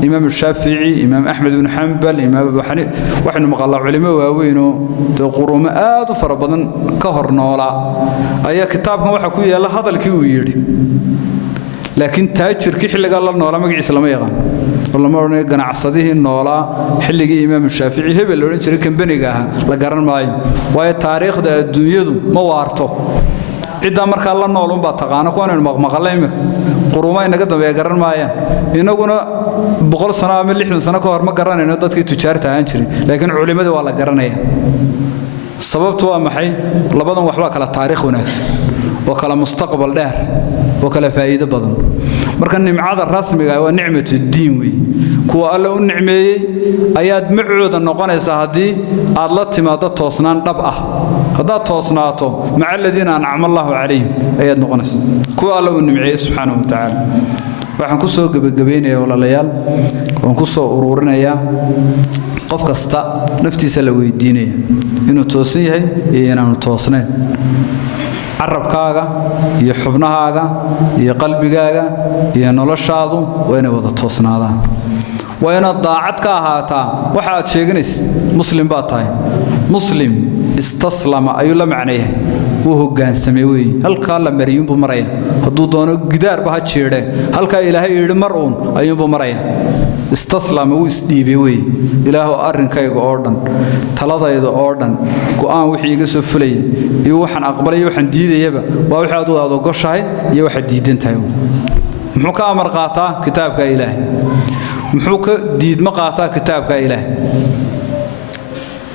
imaam Shaafici imaam Ahmed ibn Hanbal imaam Abu Hanifa waxaynu maqalnaa culimo waaweyn oo quruumo aad u fara badan ka hor noola ayaa kitaabkan waxa ku yaala hadalkii uu yiri laakiin taajirkii xilliga la noola magaciisa lama yaqaan والله مرة ganacsadii noola xilligii imaam Shaafici hebel loo jiray kambaniga ah la garan maayo way taariikhda adduunyadu ma waarto cida marka la nool baa taqaan ku inaan maqmaqlay quruumay naga dambeeya garan maayaan inaguna 100 sano ama 60 sano ka hor ma garanayno dadkii tijaarta aan jirin laakiin culimadu waa la garanaya sababtu waa maxay labadan waxba kala taariikh wanaagsan oo kala mustaqbal dheer oo kala faa'iido badan marka nimcada rasmiga waa nicmatu diin weey kuwa alla u nicmeeyay ayaad macooda noqonaysa hadii aad la timaado toosnaan dhab ah hadaa toosnaato maca alladina an'ama Allahu alayhim ayaad noqonaysa kuwa alla u nicmeeyay subhanahu wa ta'ala waxaan ku soo gabagabeynaa walaalayaal waan ku soo ururinayaa qof kasta naftiisa la weydiinaya inuu toosan yahay iyo inaanu toosnayn عربكاغا iyo xubnahaaga iyo qalbigaaga iyo noloshaadu waa inay wada toosnaadaan waa inaad daacad ka ahaataa waxa aad sheeganaysid muslim baa tahay muslim istaslama ayuu la macneeyay uu hoggaansamay weey halka la mariyay buu maraya haduu doono gidaar ba ha jeedhe halka ilaahay yiri maruun ayuu buu maraya istaslama uu isdhiibay weey ilaahu arrinkayga oo dhan taladayda oo dhan go'aan wixii iga soo fulay iyo waxaan aqbalay waxaan diidayaba waa wixii aad ogoshahay iyo waxa diidantahay muxuu ka amar qaataa kitaabka ilaahay muxuu ka diidma qaataa kitaabka ilaahay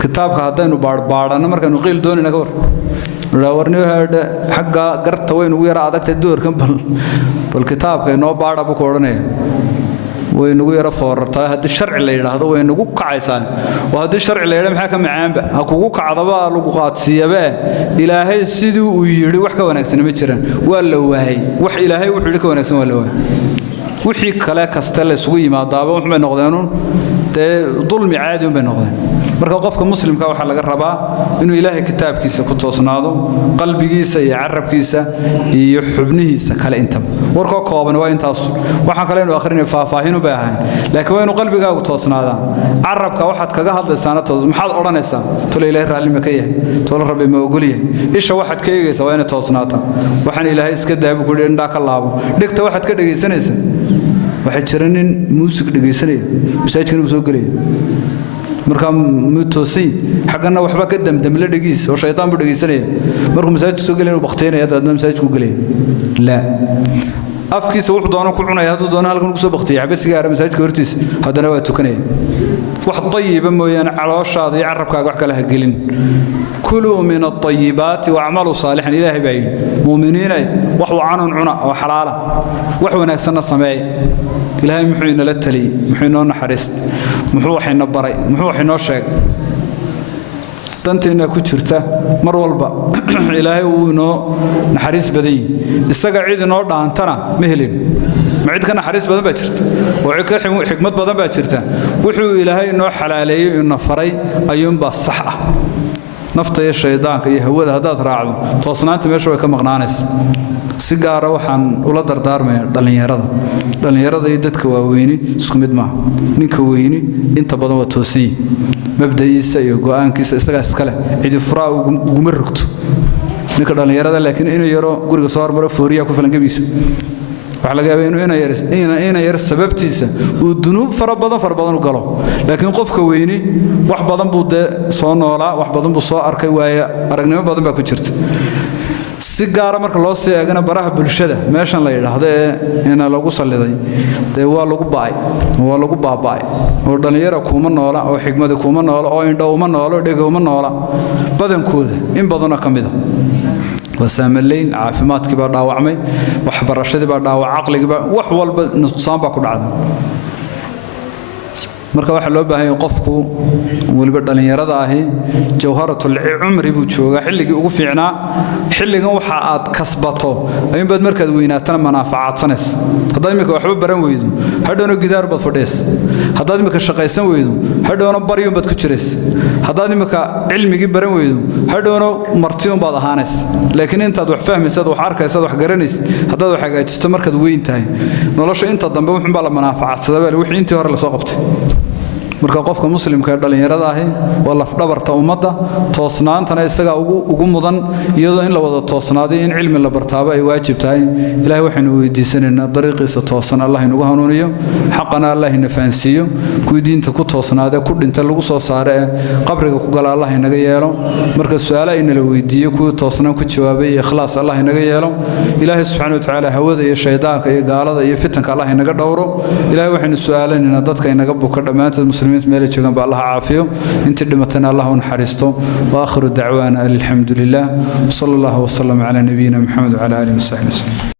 kitaabka hadaynu baadhana markaanu qeyl doonina ka war warniyo hada xagga garta weyn ugu yara adagta doorkan bal kitaabka inoo baadha buu koodhanaya وين ويرى فورتا هذا الشرع اللي هذا وين وقوق عيسى وهذا الشرع اللي محاكم معامبه حقوق عضباء لقوقات سيابه إلهي سيدو ويري وحكا ونكسن مجرا ولا وهي وح إلهي وحي لك ونكسن ولا وهي وحي كلاك استل سوي ما ضابه وحنا نقدانون ظلم عادي بين نقدان marka qofka muslimka waxa laga rabaa inuu ilaahay kitaabkiisa ku toosnaado qalbigiisa iyo carabkiisa iyo xubnihiisa kale inta warka kooban waa intaas waxa kale inuu akhrinay faahfaahin u baahan laakiin waa inuu qalbigaagu toosnaada carabka waxaad kaga hadlaysaana toos maxaad oranaysaa tolo ilaahay raali ma ka yahay tolo rabbi ma ogoliye isha waxaad ka eegaysaa waa inay toosnaata waxaan ilaahay iska daabu ku dhinda ka laabo dhigta waxaad ka dhageysanaysaa waxa jiraan muusig dhageysanaya masaajidkan uu soo galay marka mutoosin xaqana waxba ka damdam la dhagiis oo shaytaan buu dhageysanaya markuu masaajid soo galay inuu baqteynaya dadna masaajid ku galay la afkiisa wuxuu doono ku cunaya haduu doono halkan ku soo baqtiyay xabasiga ara masaajidka hortiis hadana waa tukanaya wax tayiba mooyaan calooshaada iyo carabkaaga wax kala hagelin كلوا من الطيبات واعملوا صالحا إلهي باين مؤمنين وحو عنهم عنا وحلالا وحو نكسنا السماء إلهي محوين للتلي محوين نحرست محو حين بري محو حين شاق تنتينا كجرتا مر والبا إلهي ونو نحرس بدي السقع عيد نور دانتنا مهلين معيد كان حريص بدن باجرت وعكر حكمت بدن باجرتا وحو إلهي نو حلالي نفري أيوم بالصحة نفط الشيطان كي هو هذا راعي توصنات مش ويا كمغنانس سيجارة وحن ولا دردار ما دلنيرة يدك وويني سكمد معه نك ويني أنت بدو توسي مبدأ يسيء وأن كيس استقلا عيد فراء ومرقت نك دلنيرة لكن إنه يرى قرق صار مرة فوريا كفلن كبيس وعلى جابه إنه هنا يرس سبب تيسا والذنوب فربضن وقالوا لكن قف كويني واحد بدن بود صانولا واحد بدن بصاء أركوايا أرجناه بدن بكتشرت سيجارة مرك الله سيجانا براه بالشدة ماشان لا يرى هذا هنا لوجو صلي ده هو لوجو باي ودنا يرى كوما نولا أو حكمة كوما نولا أو إن دوما نولا دعوما نولا بدن كود إن بدنا كمده وساملين عافمات كبار داوعمي وحبر الشدة بار داوع عقل كبار وحول نقصان باكل عدم marka waxa loo baahan yahay qofku waliba dhalinyarada ahi jawharatul umri buu jooga xilligii ugu fiicnaa xilligan waxa aad kasbato ayun baad markaad weynaatana manaafacaadsaneys hadaa imika waxba baran weydo hadhoona gidaar baad fadhiis hadaa imika shaqaysan weydo hadhoona bariyo baad ku jireys hadaa imika cilmigi baran weydo hadhoona martiyon baad ahaaneys laakiin intaad wax fahmaysid wax arkaysid wax garanaysid hadaa wax hagaajisto markaad weyn tahay nolosha inta dambe wuxuu baa la manaafacaadsadaa wixii intii hore la soo qabtay marka qofka muslimka ee dhalinyarada ah waa laf dhabarta ummadda toosnaantana isaga ugu mudan iyadoo in la wada toosnaaday in cilmi la bartaaba ay waajib tahay ilaahay waxaanu weydiisanaynaa dariiqiisa toosan Allah inagu hanuuniyo xaqana Allah ina faansiyo ku diinta ku toosnaada ku dhinta lagu soo saaray qabriga ku gala Allah inaga yeelo marka su'aalaha in la weydiiyo ku toosnaan ku jawaabay ikhlaas Allah inaga yeelo ilaahay subhanahu wa ta'ala hawada iyo shaydaanka iyo gaalada iyo fitanka Allah inaga dhowro ilaahay waxaanu su'aalaynaa dadka inaga buka dhamaantood ميل جوجان بالله عافيه انت دمتنا الله ونحرسته واخر دعوانا الحمد لله صلى الله وسلم على نبينا محمد وعلى اله وصحبه وسلم